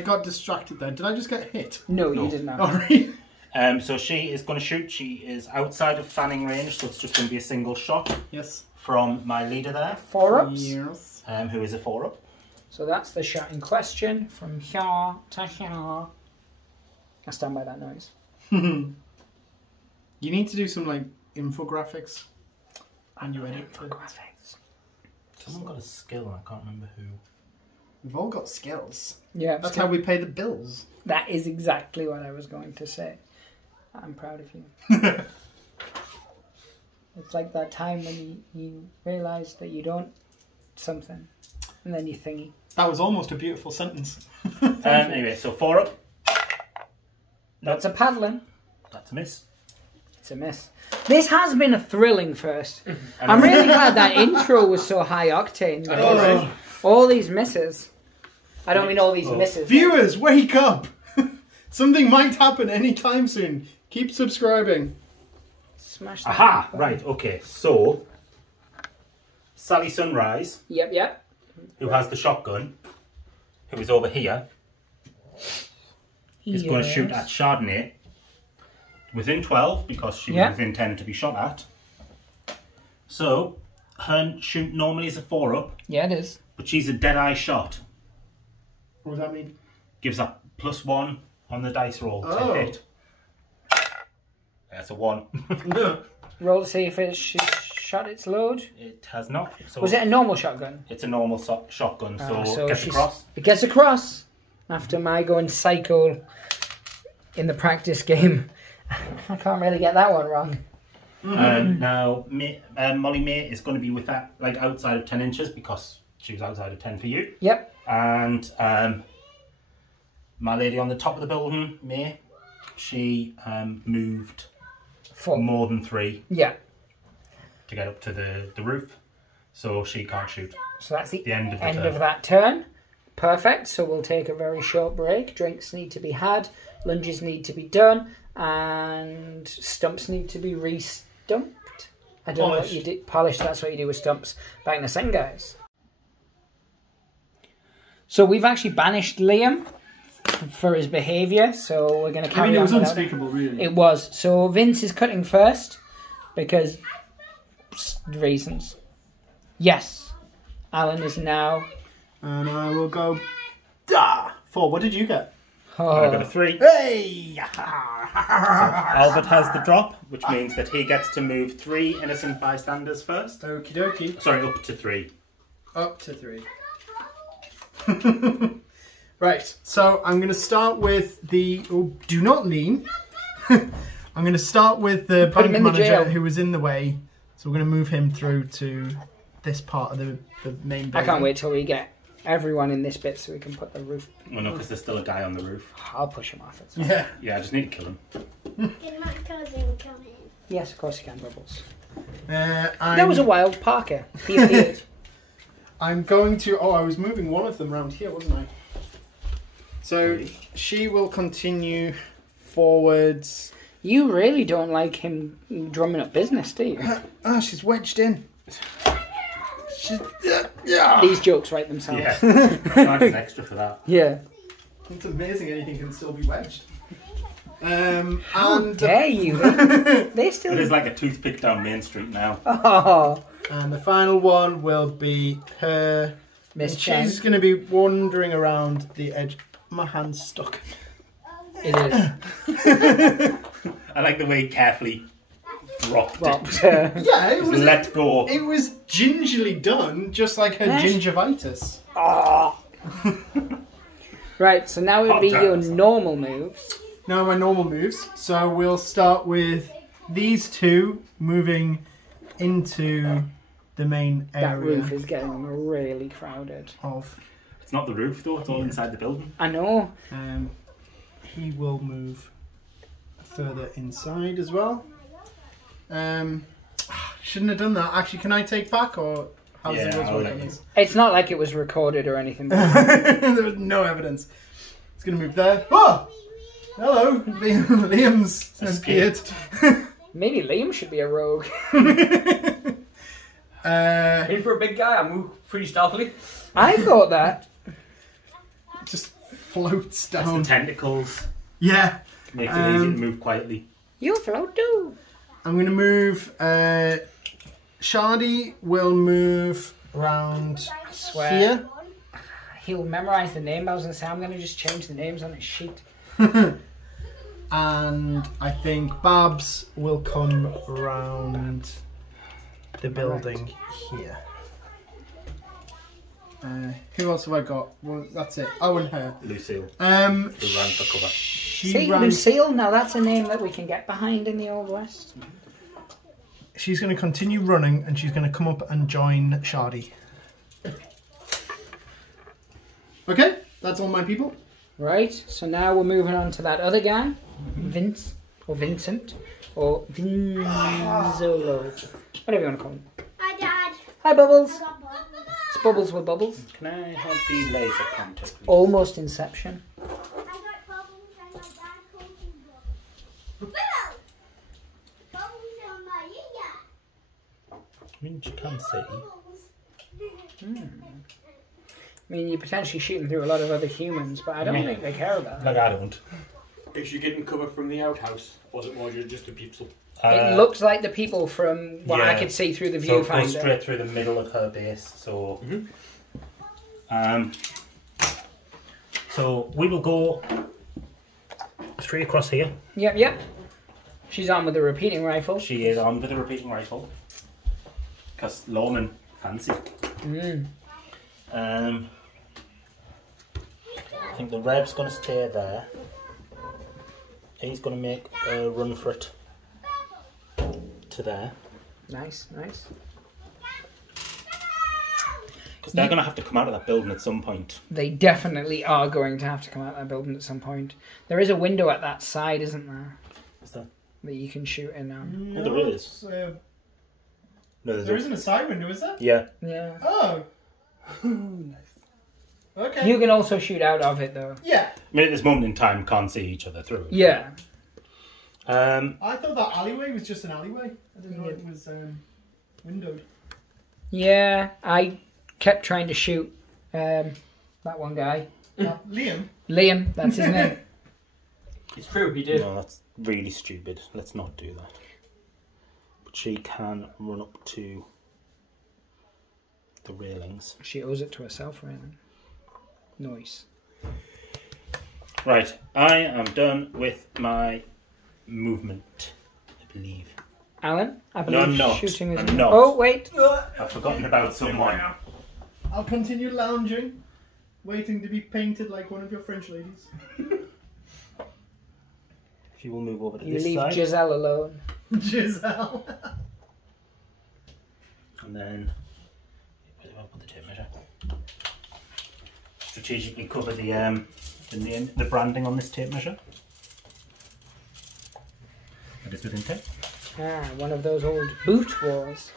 got distracted then. Did I just get hit? No, No. you did not. Alright. So she is going to shoot. She is outside of fanning range, so it's just going to be a single shot Yes. from my leader there, 4-ups. Yes. who is a 4-up. So that's the shot in question from here to here. I stand by that noise. You need to do some like infographics. And you edit for Graphics. Someone got a skill, and I can't remember who. We've all got skills. Yeah, That's how we pay the bills. that is exactly what I was going to say. I'm proud of you. It's like that time when you realise that you don't something, and then you thingy. That was almost a beautiful sentence. Anyway, so 4-up. That's a paddling. That's a miss. It's a miss. This has been a thrilling first. I'm really glad that intro was so high octane. Oh. All these misses. I don't mean all these misses. Viewers, wake up! Something might happen anytime soon. Keep subscribing. Smash that. Aha! button. Right, okay, so Sally Sunrise, Yep. who has the shotgun, who is over here, is going to shoot at Chardonnay within 12 because she was within 10 to be shot at. So her shoot normally is a 4-up, Yeah, it is. but she's a dead-eye shot. What does that mean? Gives a +1 on the dice roll Oh. to hit. That's a 1. Roll to see if it's shot its load. It has not. So Was it a normal shotgun? It's a normal shotgun, so gets she's- across. It gets across after my going psycho in the practice game. I can't really get that one wrong. Now, Molly May is going to be with that, like outside of 10 inches because she was outside of 10 for you. Yep. And my lady on the top of the building, May, she moved 4. more than 3 Yeah. to get up to the roof, so she can't shoot. So that's the end of the end turn. of that turn. Perfect. So we'll take a very short break. Drinks need to be had. Lunges need to be done. And stumps need to be re-stumped. I don't know what you did. Polished, that's what you do with stumps. Back in a second, guys. So we've actually banished Liam for his behaviour. So we're going to carry on. it was without unspeakable, really. It was. So Vince is cutting first because reasons. Yes. Alan is now... And I will go... 4. What did you get? I got a 3. Hey! Albert has the drop, which means that he gets to move 3 innocent bystanders first. Okie dokie. Sorry, up to 3. Up to 3. Right, so I'm going to start with the... Oh, do not lean. I'm going to start with the Put him bank in the manager jail. who was in the way. So we're going to move him through to this part of the main building. I can't wait till we get everyone in this bit so we can put the roof... Well, no, because there's still a guy on the roof. I'll push him off. It's fine. Yeah. Yeah, I just need to kill him. Can my cousin come in? Yes, of course you can, Bubbles. I'm, There was a wild Parker. He appeared. I'm going to... Oh, I was moving one of them around here, wasn't I? So she will continue forwards. You really don't like him drumming up business, do you? Ah, she's wedged in. She's... Yeah. These jokes write themselves. Yeah. Charge is extra for that. Yeah. It's amazing anything can still be wedged. How And dare you? They It still... is like a toothpick down Main Street now. Oh. And the final one will be her Miss And Chen. she's going to be wandering around the edge. My hand's stuck. It is. I like the way he carefully dropped it. Yeah, it Just was. let go. It was gingerly done, just like her Yes. gingivitis. Right, so now it would be your normal moves. Now my normal moves. So we'll start with these two moving into the main That area roof is getting really crowded. of. It's not the roof though, it's all inside the building. I know. He will move further inside as well. Shouldn't have done that. Actually, can I take back or how does it I'll work let on you. this? It's not like it was recorded or anything. There was no evidence. It's going to move there. Oh! Hello! Liam's appeared. Maybe Liam should be a rogue. In for a big guy, I move pretty stealthily. I thought that. Just floats That's down. the tentacles. Yeah. Makes it easy to move quietly. You float too. I'm going to move. Shardy will move around Swear. here. He'll memorise the name. I was going to say, I'm going to just change the names on his sheet. And I think Babs will come around the building here. Who else have I got? Well, that's it. Oh, and her. Lucille, Who who ran for cover. See, Lucille, now that's a name that we can get behind in the Old West. She's going to continue running and she's going to come up and join Shardy. Okay, that's all my people. Right, so now we're moving on to that other guy. Vince, or Vincent, or Vinzolo. Whatever you want to call him. Hi, Dad. Hi, Bubbles. I got bubbles. It's Bubbles with Bubbles. Can I have the laser pointer, please? Almost Inception. I got bubbles and my dad called me bubbles. Bubbles on my ear. I mean, you can see. Bubbles. I mean, you're potentially shooting through a lot of other humans, but I don't think they care about that. Like I don't. Is she getting cover from the outhouse? Or was it more just the people? It looks like the people from what I yeah. could see through the So it goes viewfinder. straight through the middle of her base. So, so we will go straight across here. Yep. She's on with the repeating rifle. She is on with a repeating rifle. Because Lawman fancy. I think the Rev's going to stay there. He's going to make a run for it to there. Nice. Because they're going to have to come out of that building at some point. They definitely are going to have to come out of that building at some point. There is a window at that side, isn't there? Is that? That you can shoot in on. No, there is. No, There isn't a side window, is there? Yeah. Yeah. Oh. Okay. You can also shoot out of it, though. Yeah. I mean, at this moment in time, can't see each other through. Yeah. I thought that alleyway was just an alleyway. I didn't know it was windowed. Yeah, I kept trying to shoot that one guy. Liam? Liam, that's his name. It's true, he did. No, that's really stupid. Let's not do that. But she can run up to the railings. She owes it to herself, really. Nice. Right, I am done with my movement, I believe. Alan, I No, believe I'm not. shooting is... I'm not. Oh, wait. I've forgotten about someone. I'll continue lounging, waiting to be painted like one of your French ladies. She will move over to You this leave side. Giselle alone. Giselle. And then, where do I put the tape measure? Strategically cover the name, the branding on this tape measure. It is within tape. Ah, one of those old boot wars.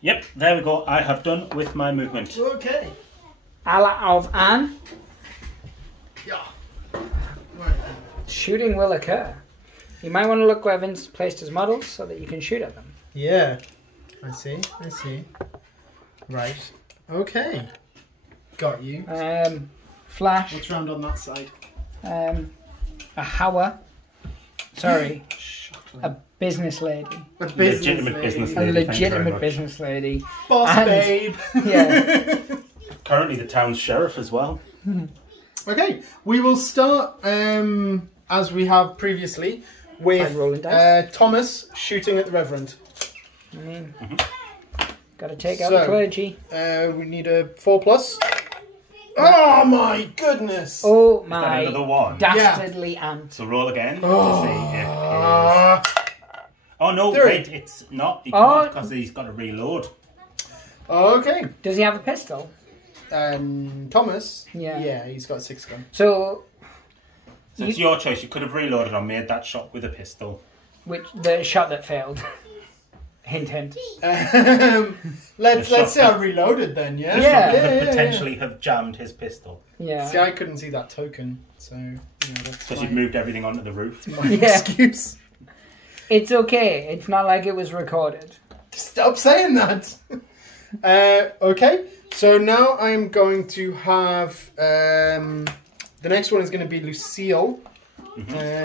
Yep, there we go. I have done with my movement. Okay. A la of Anne, Yeah. Right. shooting will occur. You might want to look where Vince placed his models so that you can shoot at them. Yeah. I see. Right. Okay. Got you. Flash, What's round on that side? a Howa. Sorry, a business lady. A Legitimate business A lady. thank you very legitimate much. business lady. Boss And- babe. Yeah. currently the town's sheriff as well. Okay, we will start as we have previously with rolling dice. Thomas shooting at the Reverend. I mean, got to take out the clergy. We need a 4+. Oh my goodness! Oh Is that my another one? dastardly ant. So roll again to see if his... Oh no, Three. wait, it's not. He can't because he's got to reload. Okay. Does he have a pistol? Thomas? Yeah. Yeah, he's got a 6-gun. So, So it's your choice. You could have reloaded or made that shot with a pistol. which the shot that failed. Hint, hint. Let's say I reloaded then, yeah? Yeah. Could potentially have jammed his pistol. Yeah. See, I couldn't see that token, so that's Because fine. you'd moved everything onto the roof. My Yeah. excuse. It's okay. It's not like it was recorded. Stop saying that. Okay, so now I'm going to have the next one is going to be Lucille.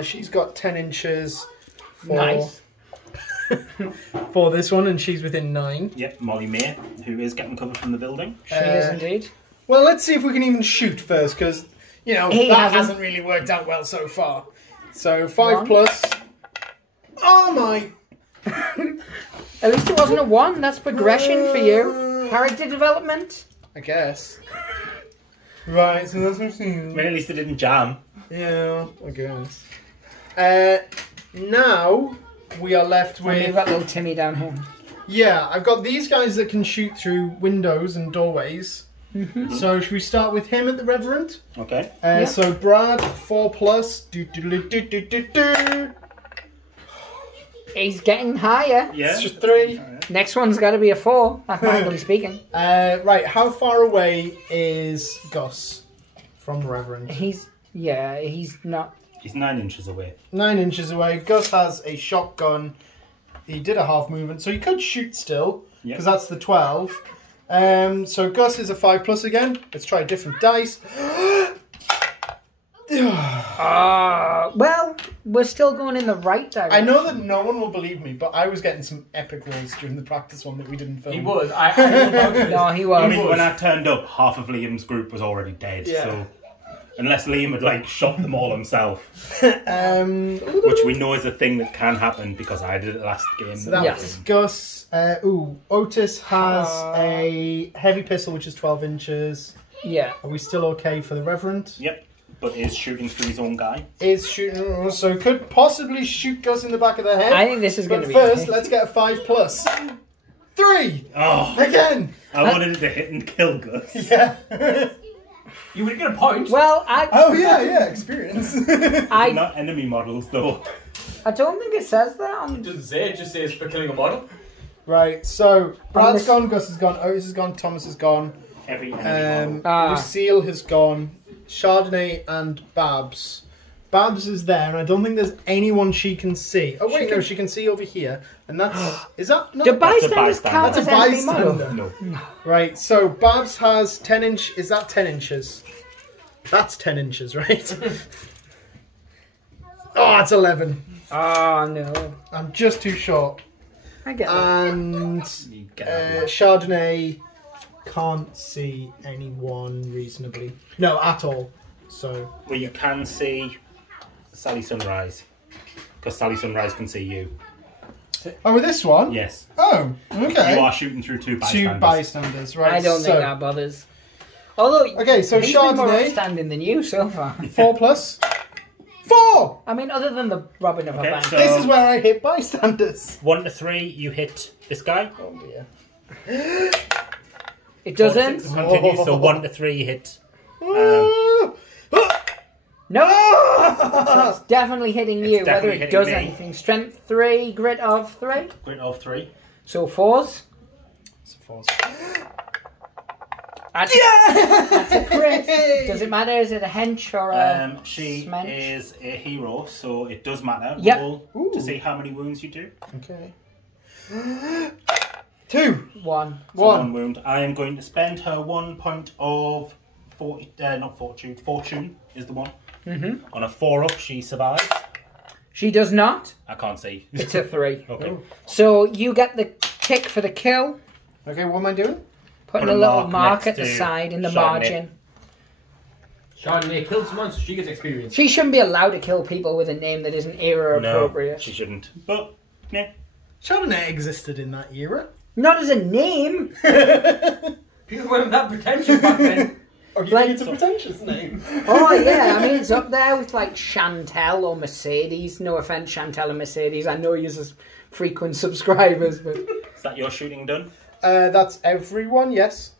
She's got 10 inches for, Nice. for this one, and she's within 9. Yep, Molly May, who is getting cover from the building. She is indeed. Well, let's see if we can even shoot first, because He that hasn't. hasn't really worked out well so far. So 5 One. plus. Oh my! At least it wasn't a 1. That's progression for you. Character development. I guess. Right, so that's what I'm I seeing. mean, at least it didn't jam. Yeah, I guess. Now we are left And we've with. got little Timmy down here. Yeah, I've got these guys that can shoot through windows and doorways. So should we start with him at the Reverend? Okay. Yeah. So Brad, 4 plus. Do, do, do, do, do, do, do. He's getting higher. Yeah. It's just 3. Next one's got to be a 4, mathematically speaking. Right, how far away is Gus from Reverend? He's not. He's 9 inches away. 9 inches away. Gus has a shotgun. He did a half movement, so he could shoot still, Yep. because that's the 12. So Gus is a 5 plus again. Let's try different dice. Well, we're still going in the right direction. I know that no one will believe me, but I was getting some epic rolls during the practice one that we didn't film. He was. I know about this. No, he I was. mean, when I turned up, half of Liam's group was already dead. Yeah. So, unless Liam had shot them all himself, Um, which we know is a thing that can happen because I did it last game. so that Yes. was Gus. Otis has a heavy pistol, which is 12 inches. Yeah. Are we still okay for the Reverend? Yep, but is shooting through his own guy. Is shooting, so could possibly shoot Gus in the back of the head. I think this is going But to be. first, let's get a 5 plus. 3! Oh, Again! I wanted it to hit and kill Gus. Yeah. You would get a point. Well, Oh, yeah, experience. I Not enemy models though. don't think it says that on. It doesn't say. It just says for killing a model. Right, so Brad's this- gone, Gus is gone, Otis is gone, Thomas is gone, Every enemy model. Lucille has gone, Chardonnay and Babs. Babs is there, and I don't think there's anyone she can see. Oh, wait, no, she can see over here. And that's... is that... No, Do bystanders bystander. count that's as a enemy model? bystander. No. Right, so Babs has 10 inch... Is that 10 inches? That's 10 inches, right? Oh, it's 11. Oh no, I'm just too short. I get that. And You get that. Chardonnay can't see anyone reasonably. No, at all. So... Well, you can see Sally Sunrise. Because Sally Sunrise can see you. Oh, with this one? Yes. Oh, okay. You are shooting through 2 bystanders. 2 bystanders, right? I don't think that bothers. Although, Okay, so he's been more Chardonnay, outstanding than you so far. 4 plus. 4! I mean, other than the robbing of a Okay, bank. so- This is where I hit bystanders. 1 to 3, you hit this guy. Oh dear. It doesn't. 4 to 6 continues, so 1 to 3, you hit. No! So it's definitely hitting you, whether definitely it hitting does me. anything. Strength 3, grit of 3. Grit of 3. So 4s. So 4s. That's a crit. Does it matter? Is it a hench or a She smench? is a hero, so it does matter. Yep. Roll Ooh. to see how many wounds you do. Okay. 2. 1. So 1. 1 wound. I am going to spend her 1 point of fortune is the one. Mm-hmm. On a 4 up, she survives. She does not. I can't see. It's a 3. Okay. So you get the tick for the kill. Okay, what am I doing? Putting Put a a little mark mark next at the to side in the Chardonnay. margin. Chardonnay killed someone, so she gets experience. She shouldn't be allowed to kill people with a name that isn't era appropriate. No, she shouldn't. But, yeah. Chardonnay existed in that era. Not as a name. People weren't that pretentious back then. Or you Like- think it's a pretentious name? Oh yeah, I mean it's up there with like Chantel or Mercedes. No offense, Chantel and Mercedes. I know you're as frequent subscribers, but Is that your shooting done? That's everyone, yes.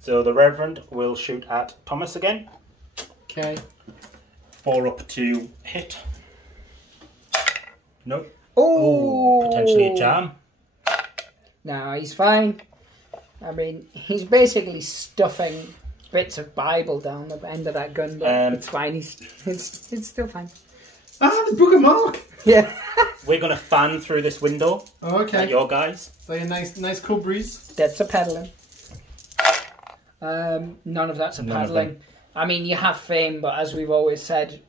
So the Reverend will shoot at Thomas again. Okay. 4 up to hit. Nope. oh, Potentially a jam. No, he's fine. I mean, he's basically stuffing bits of Bible down the end of that gun. But it's fine. It's still fine. Ah, the Book of Mark! Yeah. We're going to fan through this window at Okay. your guys. Like a nice cool breeze. That's a paddling. None of that's a None of paddling. them. I mean, you have fame, but as we've always said,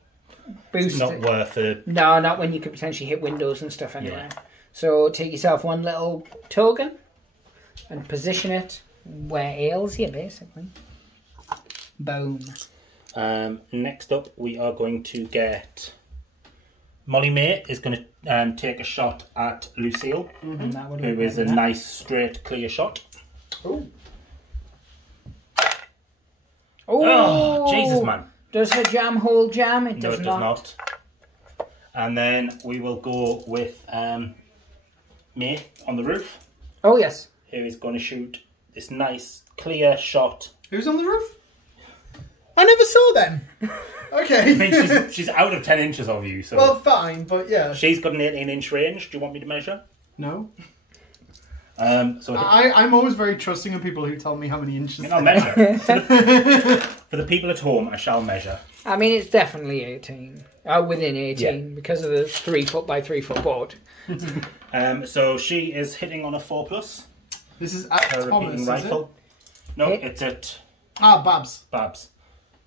boost. It's not worth it. No, not when you could potentially hit windows and stuff anyway. Yeah. So take yourself one little token and position it where it ails you, basically. Boom. Next up, we are going to get... Molly May is going to take a shot at Lucille, And that would who is a nice, straight, clear shot. Oh. Oh, Jesus, man. Does her jam hold jam? It No, does it does not. And then we will go with May on the roof, Oh, yes. who is going to shoot this nice, clear shot. Who's on the roof? I never saw them. I Okay. mean, she's out of 10 inches of you, so... Well, fine, but yeah. she's got an 18-inch range. Do you want me to measure? No. So I'm always very trusting of people who tell me how many inches. I'll measure. For the people at home, I shall measure. I mean, it's definitely 18. Within 18, because of the 3 foot by 3 foot board. So she is hitting on a 4+. This is at Her Thomas, repeating is rifle. No, Hit. it's at Ah, Babs. Babs.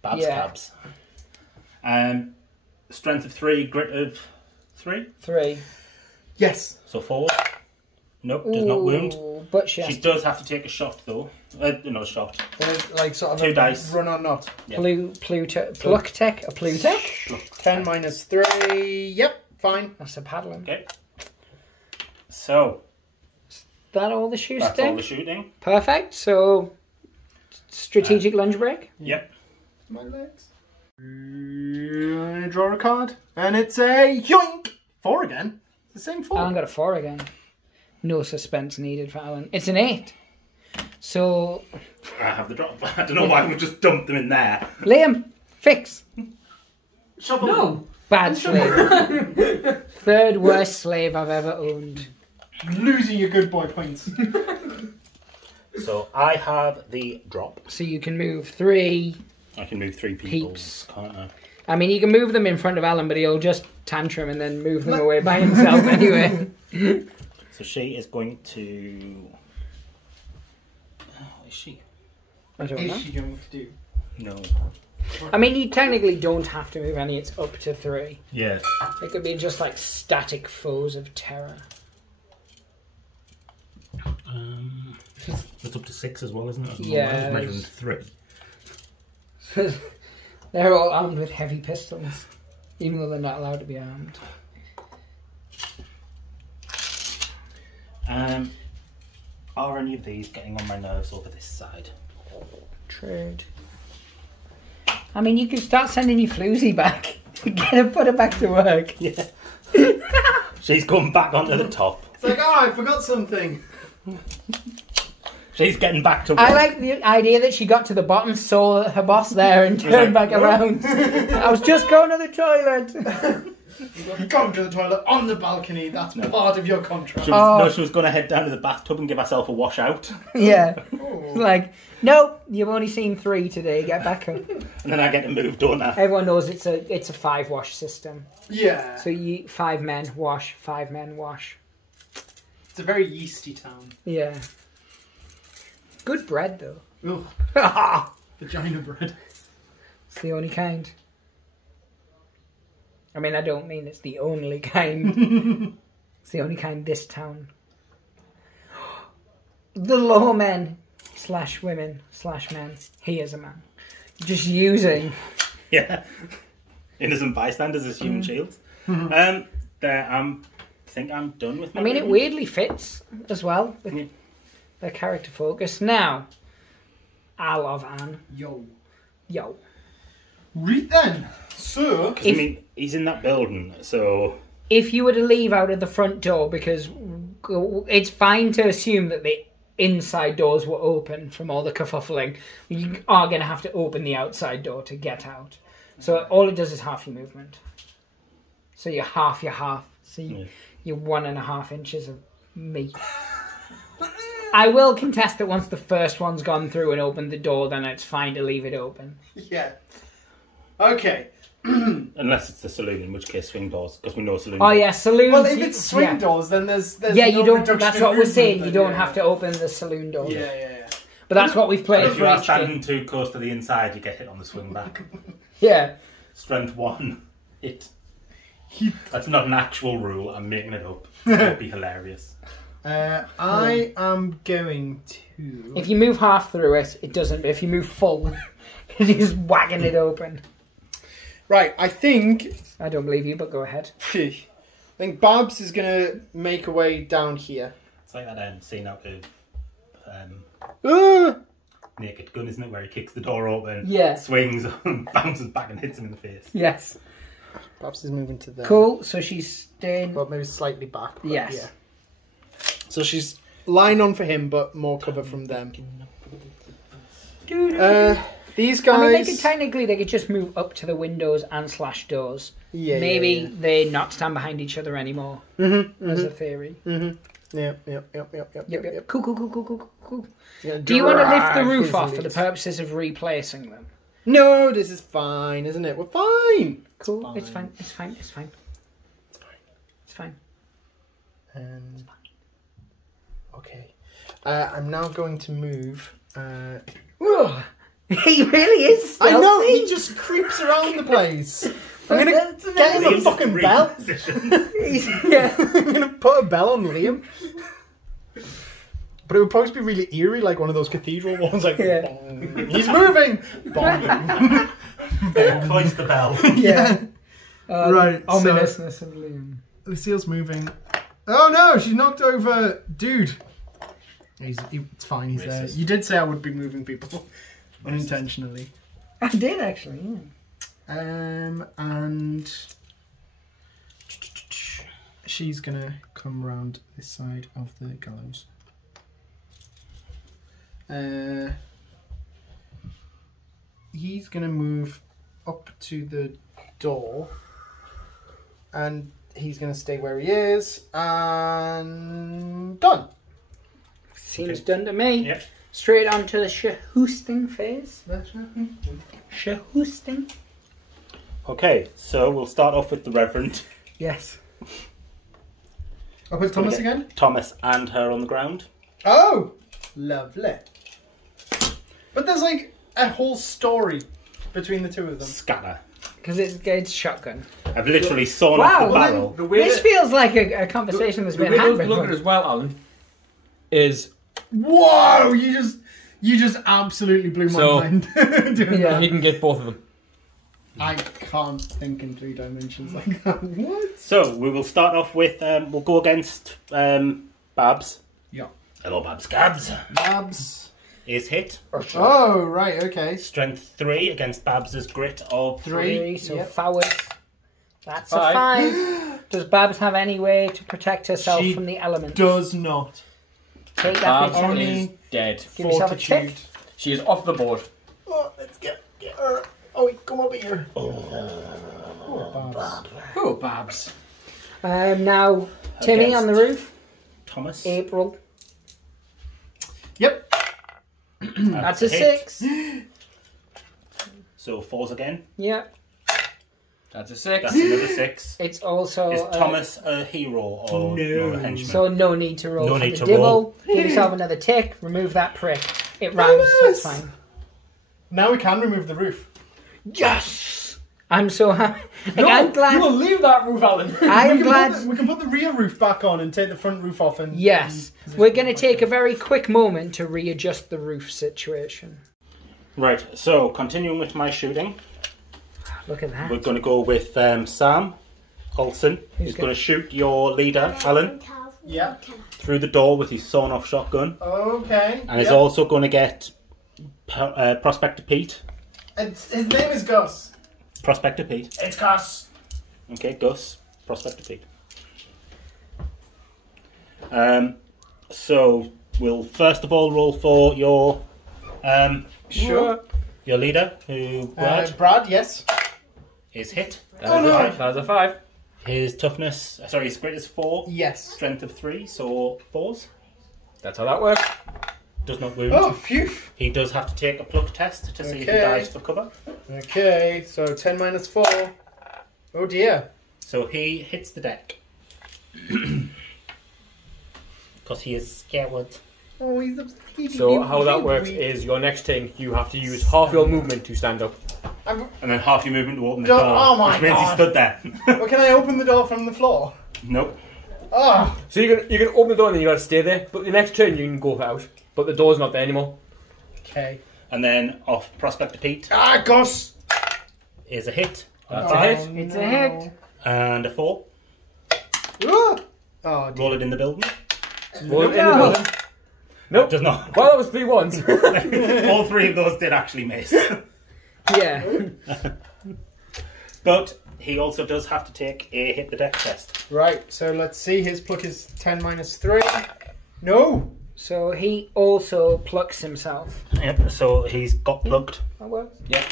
Babs Yeah. Cabs. Strength of 3, grit of 3. 3. Yes. So 4. Nope, does not wound. But she has She does have to take a shot though. Another shot. Like sort of 2 a dice. run or not. Yeah. Pluck-tech? A Plutech? 10 minus 3. Yep, fine. That's a paddling. Okay. So, That all the shooting? that's all the shooting. Perfect. So, strategic lunge break. Yep. My legs. I'm gonna draw a card. And it's a yoink! 4 again. It's the same 4. Alan got a 4 again. No suspense needed for Alan. It's an 8. So, I have the drop. I don't know why we just dumped them in there. Liam, fix. Shovel. No! Bad slave. Third worst slave I've ever owned. Losing your good boy points. So I have the drop. So you can move 3. I can move 3 people, Peeps. can't I? I mean, you can move them in front of Alan, but he'll just tantrum and then move them away by himself anyway. So she is going to... Oh, is she? I don't Is know. she going to do? No. I mean, you technically don't have to move any. It's up to 3. Yeah. It could be just like static foes of terror. It's up to 6 as well, isn't it? Yeah, I was measuring there's- 3. They're all armed with heavy pistols, even though they're not allowed to be armed. Are any of these getting on my nerves over this side? True. I mean, you could start sending your floozy back. Put her back to work. Yeah. She's gone back onto the top. It's like, oh, I forgot something. She's getting back to work. I like the idea that she got to the bottom, saw her boss there, and turned back around. I was just going to the toilet. You've gone to the toilet on the balcony. That's part of your contract. She was, she was going to head down to the bathtub and give herself a wash out. Yeah. Oh. Like, nope, you've only seen 3 today. Get back up. And then I get to move, don't I? Everyone knows it's a 5 wash system. Yeah. So you 5 men wash, 5 men wash. It's a very yeasty town. Yeah. Good bread though. Ugh. Vagina bread. It's the only kind. I mean, I don't mean it's the only kind. It's the only kind this town. The lawmen /women/men. He is a man. Just using. Yeah. Innocent bystanders as human shields. There, I think I'm done with my I mean, it reading. weirdly fits as well with their character focus. Now, Al of Anne. Yo. Yo. Then. So. I mean, he's in that building, so... If you were to leave out of the front door, because it's fine to assume that the inside doors were open from all the kerfuffling, you are going to have to open the outside door to get out. So all it does is half your movement. So you're half your half. So you're 1.5 inches of me. I will contest that once the first one's gone through and opened the door, then it's fine to leave it open. Yeah. Okay. Unless it's the saloon, in which case swing doors, because we know saloon. Oh yeah, saloons. Well, if it's swing doors, then there's yeah, no you don't. reduction That's in what we're movement saying. then, You don't yeah. have to open the saloon door. Yeah. But that's what we've played If for you are each standing game. too close to the inside, you get hit on the swing back. Yeah. Strength 1, hit. That's not an actual rule, I'm making it up. It would be hilarious. I am going to... If you move half through it, it doesn't. But if you move full, you're just whagging it open. Right, I think I don't believe you, but go ahead. Babs is going to make her way down here. It's like that scene out of Naked Gun, isn't it? Where he kicks the door open, swings, bounces back and hits him in the face. Yes. Babs is moving to there. Cool, so she's staying... Well, maybe slightly back. But Yes. Yeah. So she's lying on for him, but more cover from them. These guys... I mean, they could just move up to the windows and slash doors. Yeah, Maybe they not stand behind each other anymore. As a theory. Yep. Cool. Do you want to lift the roof off for the purposes of replacing them? No, this is fine, isn't it? We're fine. Cool. It's fine. Okay. I'm now going to move. He really is. I know, stealthy. he just creeps around the place. I'm going to get him a fucking bell. Yeah. I'm going to put a bell on Liam. But it would probably be really eerie, like one of those cathedral ones. Like, bong. He's moving. Bong. Close the bell. Yeah. Right. Ominousness of Liam. Lucille's moving. Oh no, she knocked over dude. It's fine, he's there. You did say I would be moving people unintentionally. I did actually, yeah. And she's gonna come round this side of the gallows. He's gonna move up to the door, and he's gonna stay where he is. And done. Seems done to me. Yep. Straight on to the shahoosting phase. Shahoosting. Okay, so we'll start off with the Reverend. Yes. I'll put Thomas again. Thomas and her on the ground. Oh, lovely. But there's like a whole story between the two of them. Scatter. Because it's shotgun. I've literally sawn off the barrel. The way This feels like a conversation that's the been way had to look before. at it as well, Alan, is Whoa! You just absolutely blew my So- mind. Doing Yeah. that. he can get both of them. I can't think in 3 dimensions like that. What? So we will start off with we'll go against Babs. Yeah. Hello, Babs. Gabs Babs. is hit. Oh, right, okay. Strength 3 against Babs's grit of 3. So Yep. forward. That's a 5. 5. Does Babs have any way to protect herself She from the elements? Does not. Take that Babs bitch on. is dead. Give yourself a tick. Fortitude. She is off the board. Oh, let's get her. Oh, wait, come over here. Poor Babs. Oh, Babs. Now, Timmy Against on the roof. Thomas. April. Yep. That's a hit. 6. So 4s again. Yeah. That's a 6. That's another 6. It's also... Is Thomas a hero or no. A henchman? So no need to roll No for need the to dibble. roll. Give yourself another tick. Remove that prick. It rounds. That's Yes. fine. Now we can remove the roof. Yes! I'm so happy. No, I'm glad. you will leave that roof, Alan. I am glad. We can put the rear roof back on and take the front roof off. And Yes, and we're going to take a very quick moment to readjust the roof situation. Right, so continuing with my shooting, Look at that. we're going to go with Sam Olsen. He's going to shoot your leader, Alan, Yeah. through the door with his sawn-off shotgun. Okay. And he's also going to get Prospector Pete. His name is Gus. Prospector Pete. It's Gus. Okay, Gus. Prospector Pete. So we'll first of all roll for your Sure. your leader, who Brad, yes. is hit. That was a 5. His toughness, sorry, his grit is 4. Yes. Strength of 3, so 4s. That's how that works. Does not wound. Oh, phew. He does have to take a pluck test to see if he Okay. dies for cover. Okay, so 10 minus 4. Oh dear. So he hits the deck. Because he is scared. Oh, he's a So how that works is your next thing, you have to use half your movement to stand up. And then half your movement to open the Don't- door. oh my which means he God. stood there. Well, can I open the door from the floor? Nope. Ah. So you can open the door and then you got to stay there. But the next turn you can go out. But the door's not there anymore. Okay. And then off Prospector Pete Ah, Gus. is a hit. That's a hit. It's a hit. And a 4. Ah. Oh, dear. Roll it in the building. Roll it in the No. building. Nope. Does not. Well, that was 3 ones. All 3 of those did actually miss. Yeah. But he also does have to take a hit the deck test. Right, so let's see. His pluck is 10 minus 3. No. So he also plucks himself. Yep, so he's got plucked. That works. Yeah.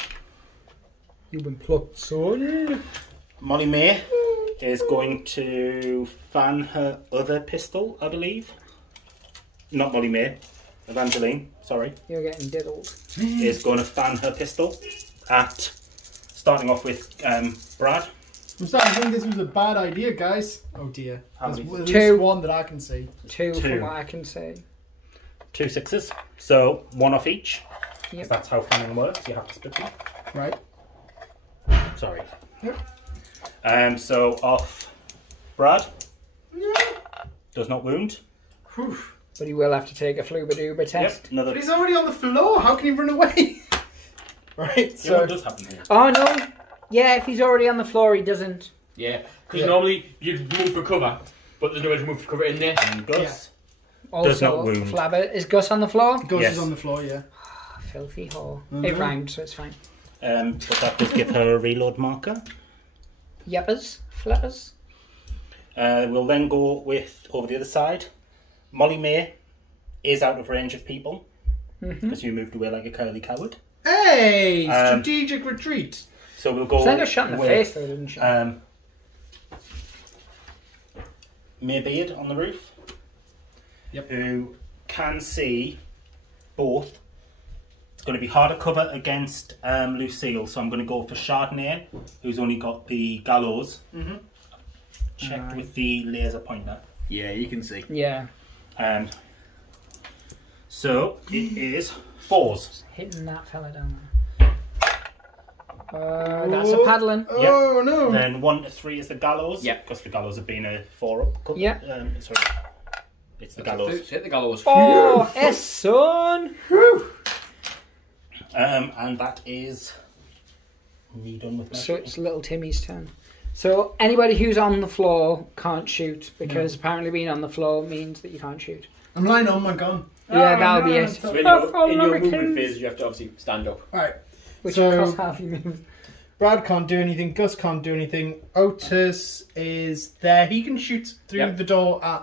You've been plucked, son. Molly May is going to fan her other pistol, I believe. Not Molly May. Evangeline, sorry. You're getting diddled. Is going to fan her pistol at, starting off with Brad. I'm starting to think this was a bad idea, guys. Oh dear. How There's many? at Two. least one that I can see. 2 Two. from what I can see. 2 6s. So 1 off each. Yep. Because that's how fanning works. You have to split them. Right. Sorry. Yep. So off Brad. Does not wound. Whew. But he will have to take a fluba-duba test. Another. But he's already on the floor. How can he run away? Right, Yeah, so... what does happen here? Oh, no. Yeah, if he's already on the floor, he doesn't. Yeah. Because Yeah. normally you'd move for cover. But there's no way to move for cover in there. And Gus. Also, not wound. Flabber. Is Gus on the floor? Gus Yes. is on the floor, yeah. Filthy whore. Mhm. It rhymed, so it's fine. But that does give her a reload marker. Yuppers. Flappers. We'll then go with, over the other side, Molly May is out of range of people. Because you moved away like a curly coward. Hey! Strategic retreat. So we'll go She got shot in the with, face, though, didn't she? Maybeard on the roof. Yep. Who can see both. It's going to be harder cover against Lucille, so I'm going to go for Chardonnay, who's only got the gallows. Checked with the laser pointer. Yeah, you can see. Yeah. So it is 4s. Hitting that fella down there. That's a paddling. Oh, no. Then 1 to 3 is the gallows. Yep. Because the gallows have been a 4-up. Yeah. Sorry. It's the gallows. Hit the gallows. Oh, S, son! And that is me done with my So it's little Timmy's turn. So anybody who's on the floor can't shoot, because apparently being on the floor means that you can't shoot. I'm lying on my gun. Yeah, that'll be it. So in your Americans. movement phase, you have to obviously stand up. Alright. Which So- costs half your movement. Brad can't do anything. Gus can't do anything. Otis is there. He can shoot through Yep. the door at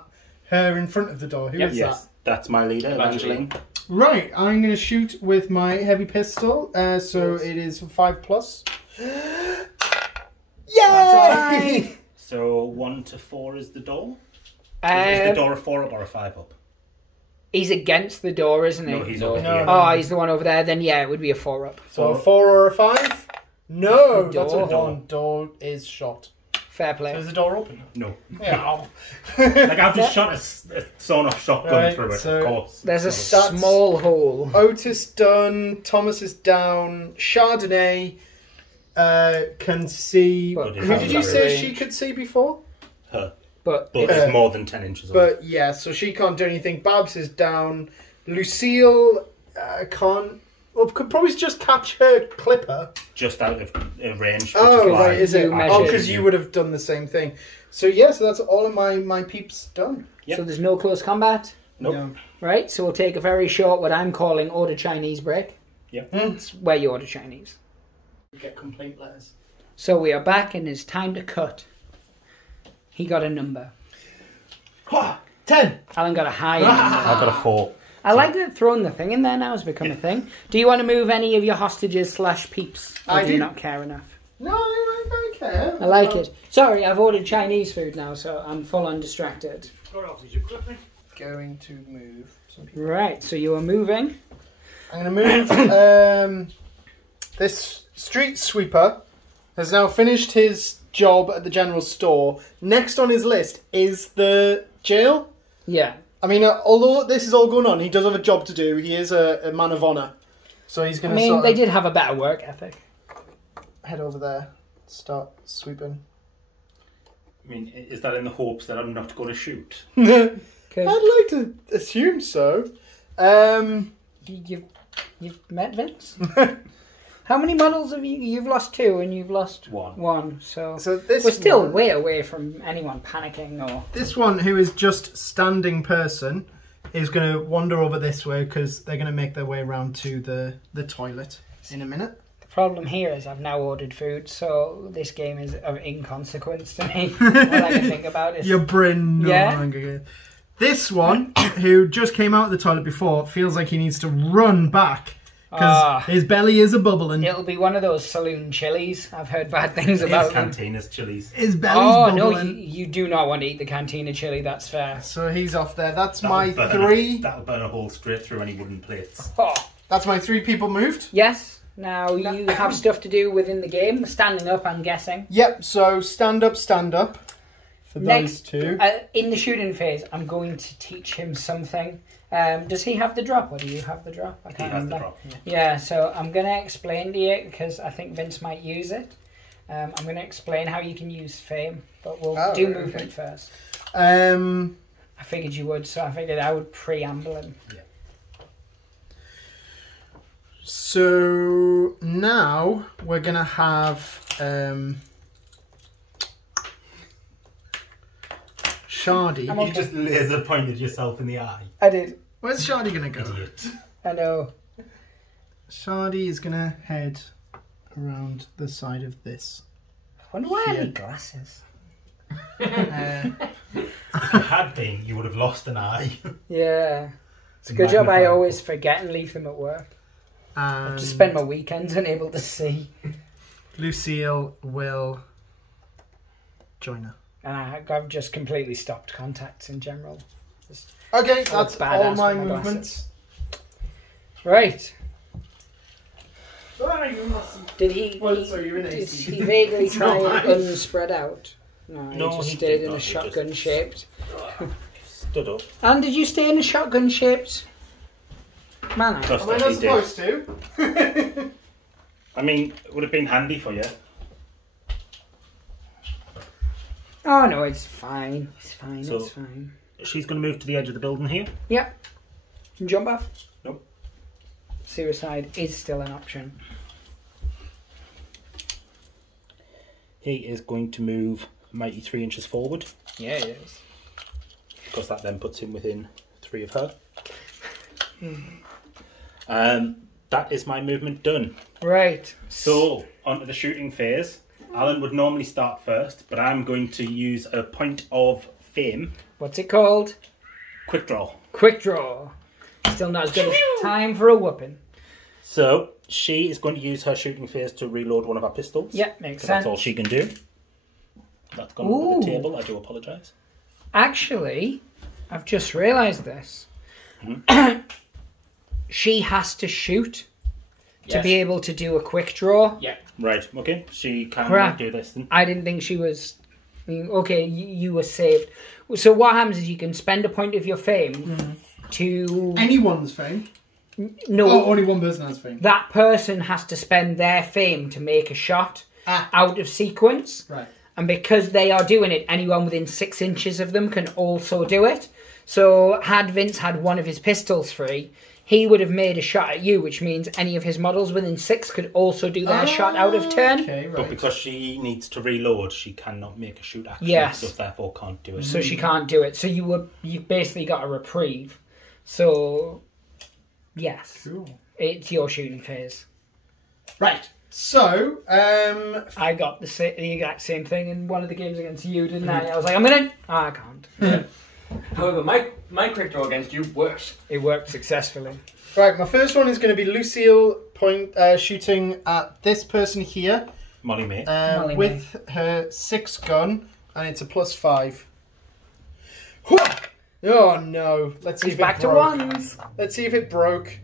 her in front of the door. Who is Yes, that's my leader, Evangeline. Evangeline. that? Right. I'm going to shoot with my heavy pistol. So it is 5+. Yay! So 1 to 4 is the door. Is the door a 4-up or a 5-up? He's against the door, isn't he? No, he's No, over no, here. no. Oh, he's the one over there. Then yeah, it would be a 4-up. So a 4 or a 5? No, that's a Door. 1. Door is shot. Fair So play. is the door open? No. Yeah. Like I've just shot a sawn-off shotgun Right, through it, so of course. There's a So- That's- small hole. Otis done. Thomas is down. Chardonnay can see. But Who did you say range. she could see before? Her. But It's more than 10 inches away. But yeah, so she can't do anything. Babs is down. Lucille can't. Well, could probably just catch her clipper. Just out of range. Oh, right, is it? You Oh, measured. because you would have done the same thing. So yeah, so that's all of my peeps done. Yep. So there's no close combat, Nope. No. right? So we'll take a very short, what I'm calling order Chinese break. Yep. It's where you order Chinese. Get complaint letters. So we are back and it's time to cut. He got a number. 10. Alan got a high number. I've got a 4. I like that throwing the thing in there now has become a thing. Do you want to move any of your hostages / peeps? Or I do you do. not care enough? No, I don't care. I like it. Sorry, I've ordered Chinese food now, so I'm full on distracted. Going to move some people. Right, so you are moving. I'm going to move. This street sweeper has now finished his job at the general store. Next on his list is the jail. Yeah. I mean, although this is all going on, he does have a job to do. He is a man of honour. So he's I going to mean, they did have a better work ethic. head over there, start sweeping. I mean, is that in the hopes that I'm not going to shoot? I'd 'Cause like to assume so. you've met Vince? How many models have you? You've lost 2 and you've lost 1. So this we're still one, way away from anyone panicking or... this one, who is just standing person, is going to wander over this way because they're going to make their way around to the toilet in a minute. The problem here is I've now ordered food, so this game is of inconsequence to me. All I can think about is... Your brain no Yeah. longer. This one, who just came out of the toilet before, feels like he needs to run back because his belly is a bubbling. It'll be one of those saloon chilies. I've heard bad things about His them. cantinas chilies. His belly's No, bubbling. you do not want to eat the cantina chili, that's fair. So he's off there. That's That'll my burn 3. That'll burn a hole straight through any wooden plates. Oh, That's my 3 people moved. yes, now you have stuff to do within the game. Standing up, I'm guessing. Yep, so stand up for those Next, 2. in the shooting phase, I'm going to teach him something. Does he have the drop, or do you have the drop? I He can't has the remember. drop. Yeah, so I'm going to explain to you, because I think Vince might use it. I'm going to explain how you can use fame, but we'll do right, movement okay. first. Um, I figured you would, so I figured I would preamble him. so now we're going to have Shardy. I'm You okay. just laser pointed yourself in the eye. I did. Where's Shardy going to go? Idiot. I know. Shardy is going to head around the side of this. I wonder why I Yeah. need glasses. If you had been, you would have lost an eye. Yeah. It's a good job I always forget and leave them at work. I And just spend my weekends unable to see. Lucille will join her. And I've just completely stopped contacts in general. Okay, Oh, that's badass all my with my movements. Right. Oh, you mustn't. Did he, Well, so you're in did AC. he vaguely It's try not and unspread out? No, No, he just he stayed did in not. a He shotgun just- shaped. Stood up. And did you stay in a shotgun shaped manner? Just Am I as not he did. supposed to? I mean, it would have been handy for you. Oh no, it's fine. It's fine, So- it's fine. She's going to move to the edge of the building here. Yep. Jump off? Nope. Suicide is still an option. He is going to move a mighty 3 inches forward, Yeah, it is. because that then puts him within 3 of her. That is my movement done. Right. So, onto the shooting phase. Alan would normally start first, but I'm going to use a point of fame. What's it called? Quick draw. Quick draw. Still not as good as time for a whooping. So, she is going to use her shooting phase to reload one of her pistols. Yep, makes 'cause sense. That's all she can do. That's gone Ooh. over the table. I do apologise. Actually, I've just realised this. She has to shoot to Yes. be able to do a quick draw. Yeah. Right, okay. She can Crap. do this then. I didn't think she was... Okay, you were saved. So what happens is you can spend a point of your fame to... Anyone's fame. No, Oh, only one person has fame. that person has to spend their fame to make a shot out of sequence. Right. And because they are doing it, anyone within 6 inches of them can also do it. So had Vince had one of his pistols free, he would have made a shot at you, which means any of his models within 6 could also do their shot out of turn. Okay, right. But because she needs to reload, she cannot make a shoot action. Yes. So therefore can't do it. So she can't do it. So you've basically got a reprieve. So, yes. Cool. It's your shooting phase. Right. So, I got the exact same thing in one of the games against you, didn't I? I was like, I'm in it. I can't. However, my quick draw against you works. It worked successfully. right, my first one is going to be Lucille shooting at this person here Molly May. Molly with her 6 gun, and it's a +5. Oh no! Let's see He's if back it to broke. ones. Let's see if it broke.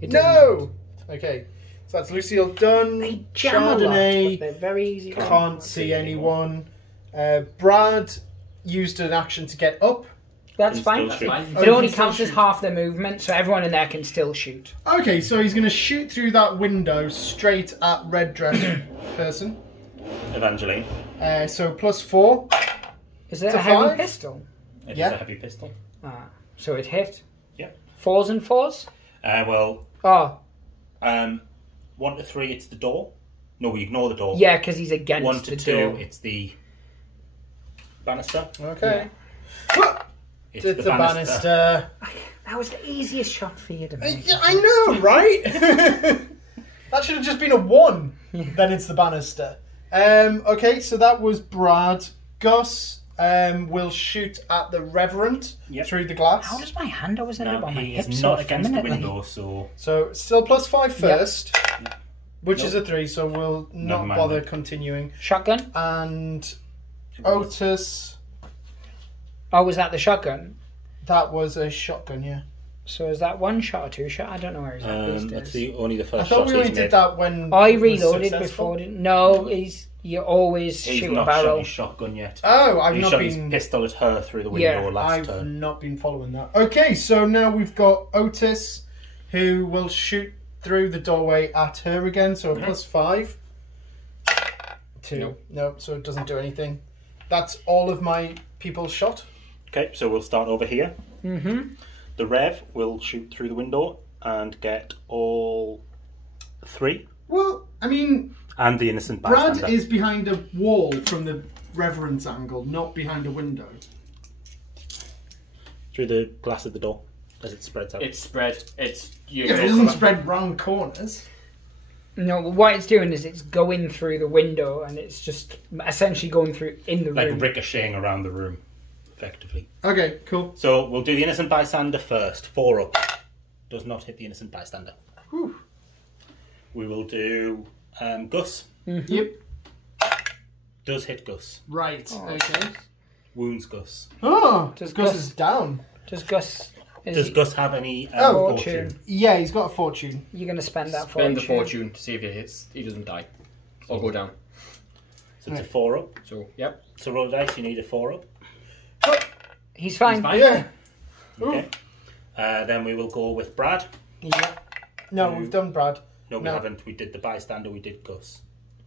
It doesn't. No. Okay, so that's Lucille done. They jam a lot, but Chardonnay they're very easy. to can't see anyone. Brad used an action to get up. That's Can fine. still That's shoot. fine. It only can still counts as shoot. half their movement, so everyone in there can still shoot. Okay, so he's going to shoot through that window straight at red dress person. Evangeline. So +4. Is it It's a a heavy 5? pistol? It is Yeah. a heavy pistol. So it hit. Yep. 4s and 4s? Well, Oh, 1 to 3, it's the door. No, we ignore the door. yeah, because he's against 1 to the 2, door. it's the banister. Okay. It's It's the banister. That was the easiest shot for you to make. Yeah, I know, right? That should have just been a 1. Then it's the banister. Okay, so that was Brad. Gus will shoot at the Reverend Yep. through the glass. How does my hand always end up Now, on my he hips is so not against the effeminately? window, so So still +5 first, which Nope. is a 3, so we'll not Never mind bother then. continuing. Shotgun? And Otis, Oh, was that the shotgun? that was a shotgun, yeah. So is that 1 shot or 2 shot? I don't know where he's at these that's days. the only the I first thought shot we only he's did made. that when I it was reloaded successful. before. No, you always He's shoot a not shot barrel. his shotgun yet. Oh, I've He not shot his been. pistol at her through the window Yeah, last I've turn. not been following that. Okay, so now we've got Otis, who will shoot through the doorway at her again. So a +5. 2. Nope. No, so it doesn't do anything. That's all of my people shot. Okay, so we'll start over here. Mm-hmm. The Rev will shoot through the window and get all 3. Well, I mean, And the innocent Brad bystander. is behind a wall from the Reverend's angle, not behind a window. Through the glass of the door as it spreads out. It's spread. It's you. Yeah, but it doesn't spread round corners. No, what it's doing is it's going through the window and it's just essentially going through in the like room. ricocheting around the room, effectively. Okay, cool. So we'll do the innocent bystander first. 4 up. Does not hit the innocent bystander. Whew. We will do Gus. Yep. Does hit Gus. Right. Oh. Okay. Wounds Gus. Oh, Does Gus Gus- is down. Does Gus? Does Gus have any Oh, fortune. Yeah, he's got a fortune. You're going to spend that Spend the fortune. fortune to see if he hits. He doesn't die or go down. So it's a 4 up. So yep. So roll the dice, you need a 4 up. He's fine. He's fine. Yeah. Okay. Then we will go with Brad. Yeah. No, we've done Brad. No, we No. haven't. We did the bystander, we did Gus.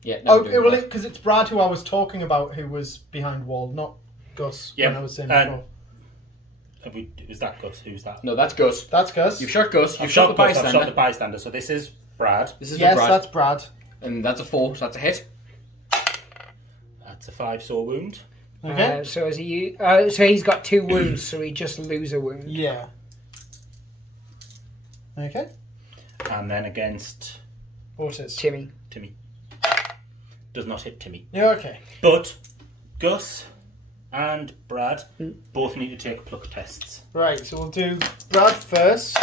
Yeah. No, Oh, we're doing well, that. because it's Brad who I was talking about who was behind wall, not Gus. Yeah, When I was saying and- before. Was that Gus? Who's that? No, that's Gus. That's Gus. You've shot Gus. You've I've shot the Gus, I've bystander. shot the bystander. So this is Brad. This is Yes, the Brad. that's Brad. And that's a 4, so that's a hit. That's a 5 sore wound. Okay. So is he? So he's got 2 wounds, so he just lose a wound. Yeah. Okay. And then against Otis. Timmy. Timmy. Does not hit Timmy. Yeah, okay. But Gus and Brad both need to take pluck tests. Right, so we'll do Brad first.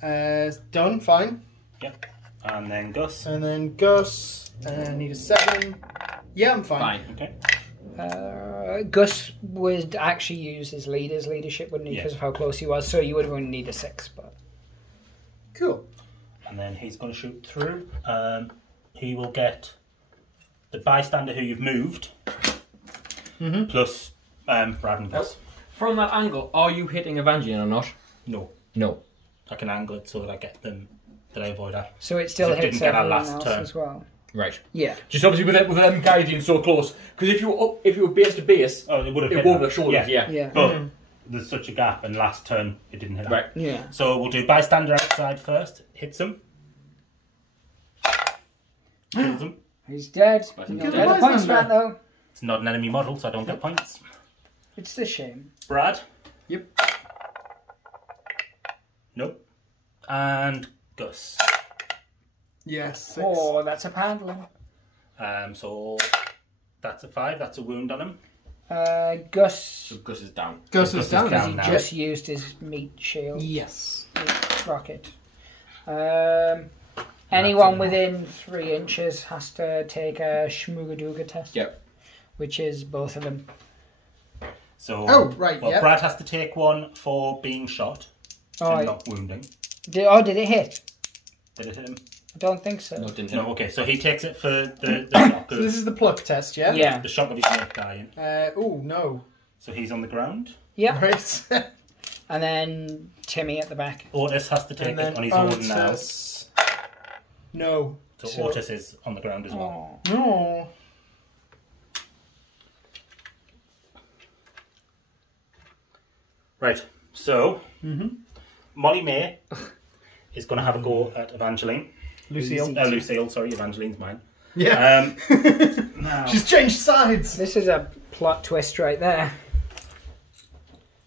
Done, fine. Yep. And then Gus. And then Gus. Need a 7. Yeah, I'm fine. Fine. Okay. Gus would actually use his leadership, wouldn't he? Yeah. Because of how close he was. So you would only need a 6, but Cool. And then he's going to shoot through. He will get the bystander who you've moved, plus Brad and Gus. From that angle, are you hitting Evangeline or not? No. No. I can angle it so that I get them, that I avoid her. So it still So it hits didn't get our everyone last else turn. as well. Right. Yeah. Just obviously with them guiding so close, because if you were base to base, Oh, it would have it hit go her. over the shoulders. Yeah. Yeah. But there's such a gap, and last turn it didn't hit her. Right. Yeah. So we'll do bystander outside first. Hits him. Kills him. He's dead. Get You a don't get a points for bystander. that though. It's not an enemy model, so I don't get points. It's a shame. Brad. Yep. Nope. And Gus. Yes. 6. Oh, that's a handling. So that's a 5. That's a wound on him. Gus, So Gus is down. Gus Gus is down. is down. he now. just used his meat shield. Yes. Rocket. Anyone within 3 inches has to take a Shmoogadooga test. Yep. Which is both of them. So Oh, right, Well, yep. Brad has to take one for being shot Oh, and not wounding. did it hit? Did it hit him? I don't think so. No, it didn't. No. Okay. So he takes it for the shock So of this is the pluck test, yeah? Yeah. the shock of his mate dying. Oh, no. So he's on the ground. Yeah. Right. And then Timmy at the back. Otis has to take And it then on his own now. Otis. No. So Otis is on the ground as well. Oh. No. Right. So Molly May is going to have a go at Evangeline. Lucille. Lucille. Sorry, Evangeline's mine. Yeah. Now, She's changed sides. This is a plot twist right there.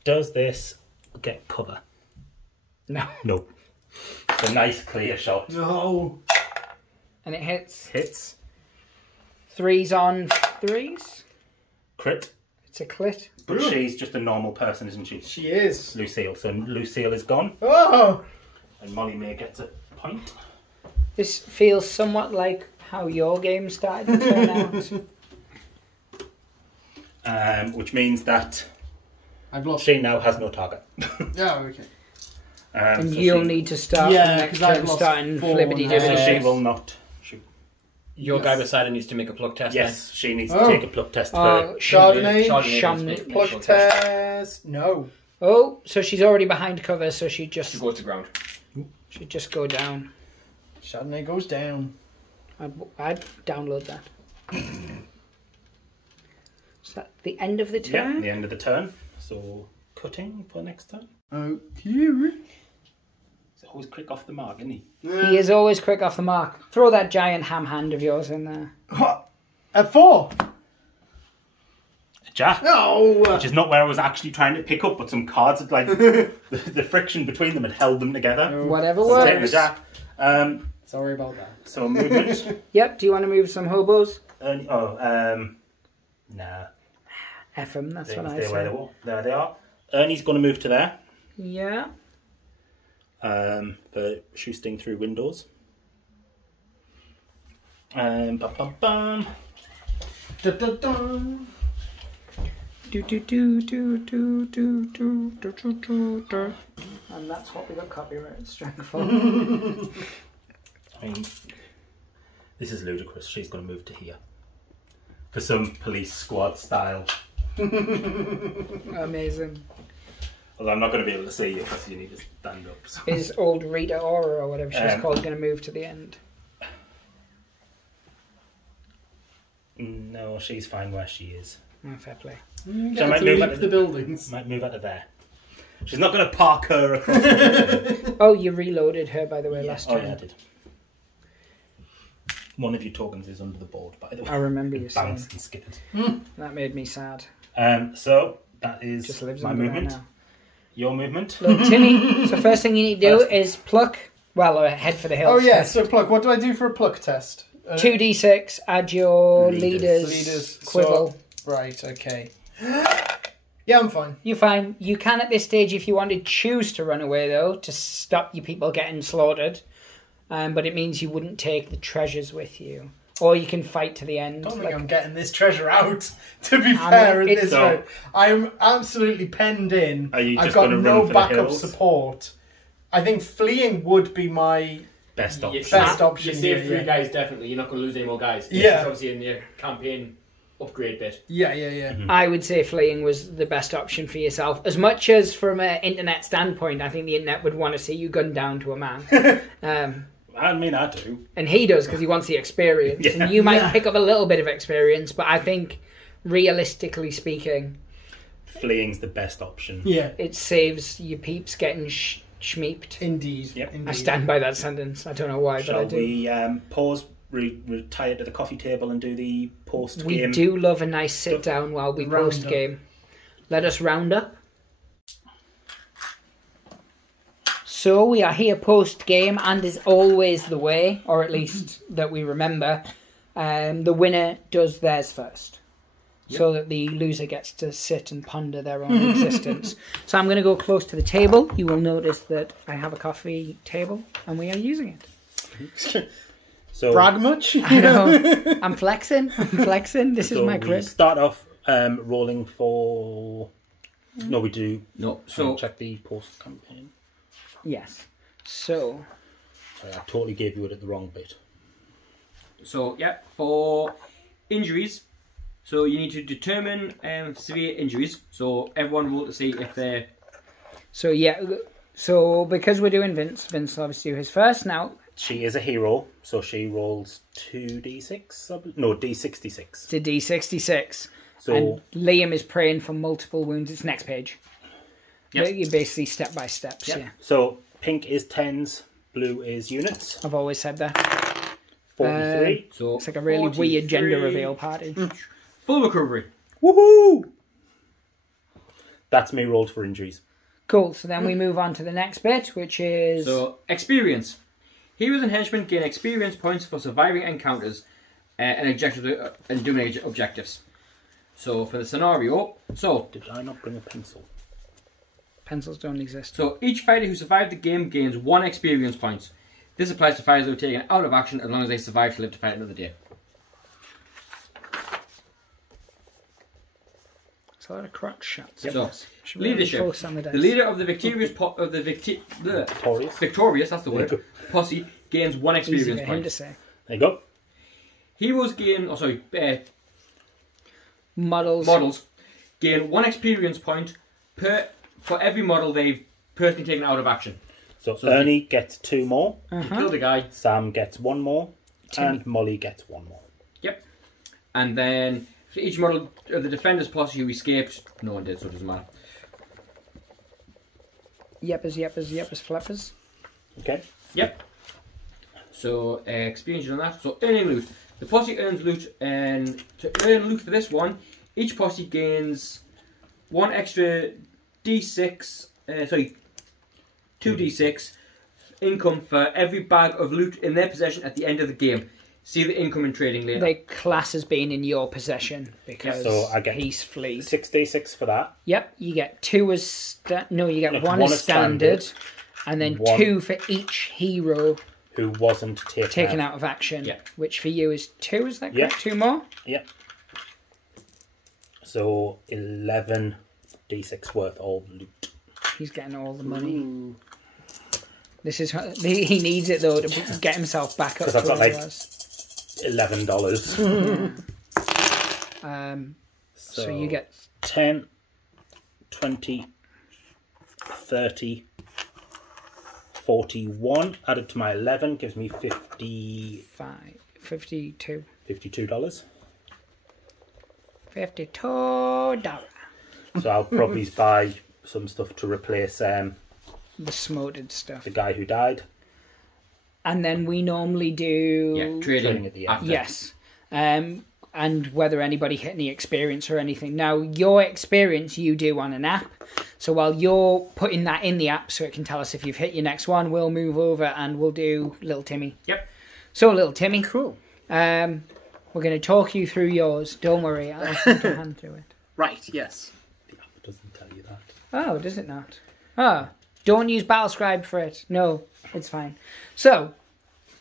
does this get cover? No. No. It's a nice clear shot. No. And it hits. Hits. 3s on 3s. Crit. It's a clit. But she's just a normal person, isn't she? She is. Lucille. So Lucille is gone. Oh. And Molly May gets a point. This feels somewhat like how your game started to turn out. Which means that I've lost. she now has no target. Yeah, okay. And so you'll she, need to start Yeah, the next 'cause I've turn lost starting 4 flibbity now. So dibbity. she will not shoot. Your guy beside her needs to make a pluck test. Yes, she needs Oh. to take a pluck test Oh, for Chardonnay. Chardonnay. Pluck test. No. Oh, so she's already behind cover, so she She just goes to ground. should just go down. Chardonnay goes down. I'd download that. Is that the end of the yeah, turn? the end of the turn. So cutting for next turn. Okay. He's always quick off the mark, isn't he? He is always quick off the mark. Throw that giant ham hand of yours in there. At 4. Jack. No. Which is not where I was actually trying to pick up, but some cards had like the friction between them had held them together. Whatever So I'm taking the works. Jack. Sorry about that. So movement. Yep, do you want to move some hobos? Nah. F 'em, that's They what I stay where they say. were. There they are. Ernie's going to move to there. Yeah. For shooting through windows. Bum, bum, bum. Dun, dun, dun. Do, do, do, do, do, do, do, do, do, do, do. And that's what we got copyright strike for. I mean, this is ludicrous. She's going to move to here. For some police squad style. Amazing. Although I'm not going to be able to see you because you need to stand up. So. Is old Rita Ora or whatever she's called going to move to the end? No, she's fine where she is. Oh, fair play. So I might move out the buildings. Might move out of there. She's not going to park her across the building. Oh, you reloaded her, by the way, last Oh, turn. yeah, I did. One of your tokens is under the board, by the way. I remember you saying. Bounced and skidded. That made me sad. So that is Just lives my under there movement. now. Your movement. Look, Timmy, so first thing you need to do is pluck, head for the hills. Oh yeah, so pluck. What do I do for a pluck test? 2d6, add your Leaders. leaders quibble. So, right, okay. Yeah, I'm fine. You're fine. You can at this stage, if you want to choose to run away though, to stop you people getting slaughtered. But it means you wouldn't take the treasures with you. Or you can fight to the end. I don't think like- I'm getting this treasure out, to be fair, at it's- this So- rate. I'm absolutely penned in. Are you I've just got gonna no run for the backup hills? support. I think fleeing would be my... Best option. Best option You save here, 3 yeah. guys, definitely. You're not going to lose any more guys. Yeah. Obviously, in your campaign, upgrade bit. Yeah. I would say fleeing was the best option for yourself. As much as from an internet standpoint, I think the internet would want to see you gunned down to a man. I mean, I do. And he does, because he wants the experience. Yeah. And you might pick up a little bit of experience, but I think, realistically speaking, Fleeing's the best option. Yeah. it saves your peeps getting schmeeped. Indeed. Yep. Indeed. I stand by that sentence. I don't know why, but I Shall do. we pause, retire to the coffee table and do the post We game? do love a nice sit down while we Round post game. Let us round up. So we are here post game, and is always the way, or at least that we remember, the winner does theirs first. So that the loser gets to sit and ponder their own existence. So I'm going to go close to the table. You will notice that I have a coffee table, and we are using it. So Brag much? I know. I'm flexing. This is so my we crib. start off rolling for. No, we do. No. So So check the post campaign. Yes. So, Sorry, I totally gave you it at the wrong bit. yeah, for injuries. So you need to determine severe injuries. So everyone roll to see if they're. So because we're doing Vince obviously do his first. Now, She is a hero, so she rolls 2d6. No, d66. to D66. So And Liam is praying for multiple wounds. It's next page. Yep. You're basically step by steps, Yep. yeah. so pink is tens, blue is units. I've always said that. 43. So It's like a really weird gender 43. reveal party. Full recovery. Woohoo! That's me rolled for injuries. Cool, so then we move on to the next bit, which is... So experience. Heroes and henchmen gain experience points for surviving encounters and doing objectives. So for the scenario, Did I not bring a pencil? Pencils don't exist. So each fighter who survived the game gains 1 experience point. This applies to fighters who are taken out of action as long as they survive to live to fight another day. It's a lot of crotch shots. So Should we really leadership. focus on the dice? The leader of the victorious Victorious. victorious, that's the There you word, posse gains 1 Easy experience for him to point. say. There you go. Heroes gain, Models. gain 1 experience point for every model they've personally taken out of action. So Ernie gets 2 more, You killed a guy. Sam gets 1 more, Timmy. and Molly gets 1 more. Yep. And then for each model of the defender's posse who escaped, no one did, so it doesn't matter. Yeppers, flappers. Okay. Yep. So experience on that. So earning loot. The posse earns loot, and to earn loot for this one, each posse gains 1 extra D6. 2d6 income for every bag of loot in their possession at the end of the game. See the income in trading later. They class as being in your possession because So I get he's fleed. 6d6 for that. Yep, you get 2 as you get Look, 1 one as as standard, standard, and then 1 2 for each hero Who wasn't taken out of action. Yeah. Which for you is 2, is that Yeah. correct? 2 more? Yep. So 11d6 worth of loot. He's getting all the money. This is he needs it though to get himself back up to Because I've got, where he like, was. $11. So you get 10, 20, 30, 41 added to my 11 gives me 52. 52. $52. $52. So I'll probably buy some stuff to replace The smoted stuff. the guy who died. And then we normally do... Yeah, Trading trading at the end. after. Yes. And whether anybody hit any experience or anything. Now, your experience you do on an app. So while you're putting that in the app so it can tell us if you've hit your next one, we'll move over and we'll do Little Timmy. Yep. So, Little Timmy. Cool. We're going to talk you through yours. Don't worry, I'll put a hand through it. Right, yes. The app doesn't tell you that. Oh, does it not? Oh, don't use Battlescribe for it. No, it's fine. So,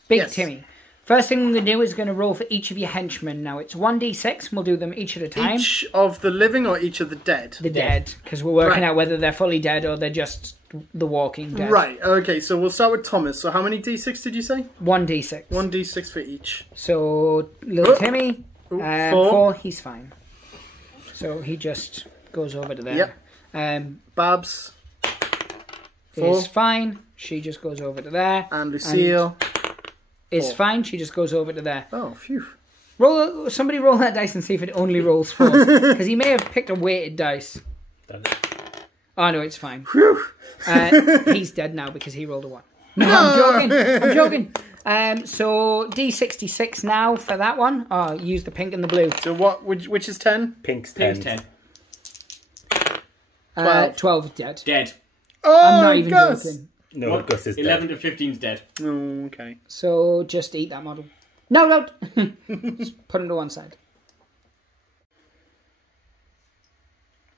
Big Yes. Timmy. First thing we're going to do is going to roll for each of your henchmen. Now, it's 1d6, and we'll do them each at a time. Each of the living or each of the dead? The dead, because we're working Right. out whether they're fully dead or they're just the walking dead. Right, okay, so we'll start with Thomas. So how many d6 did you say? 1d6. 1d6 for each. So, Little Oh. Timmy, Four. 4, he's fine. So he just goes over to there. Yep. Babs. 4. Is fine. She just goes over to there. And Lucille. Is 4. fine. She just goes over to there. Oh, phew. Somebody roll that dice and see if it only rolls 4s. Because he may have picked a weighted dice. Oh no, it's fine. Whew. He's dead now because he rolled a 1. No, I'm joking. So D66 now for that one. Oh, use the pink and the blue. So what? Which is 10? Pink's 10. Pink's 10. 12. 12 is dead. Dead. Oh, I'm not even Gus. joking. No, Gus is 11 dead. to 15's dead. Oh, okay. So just eat that model. No. Just put him to one side.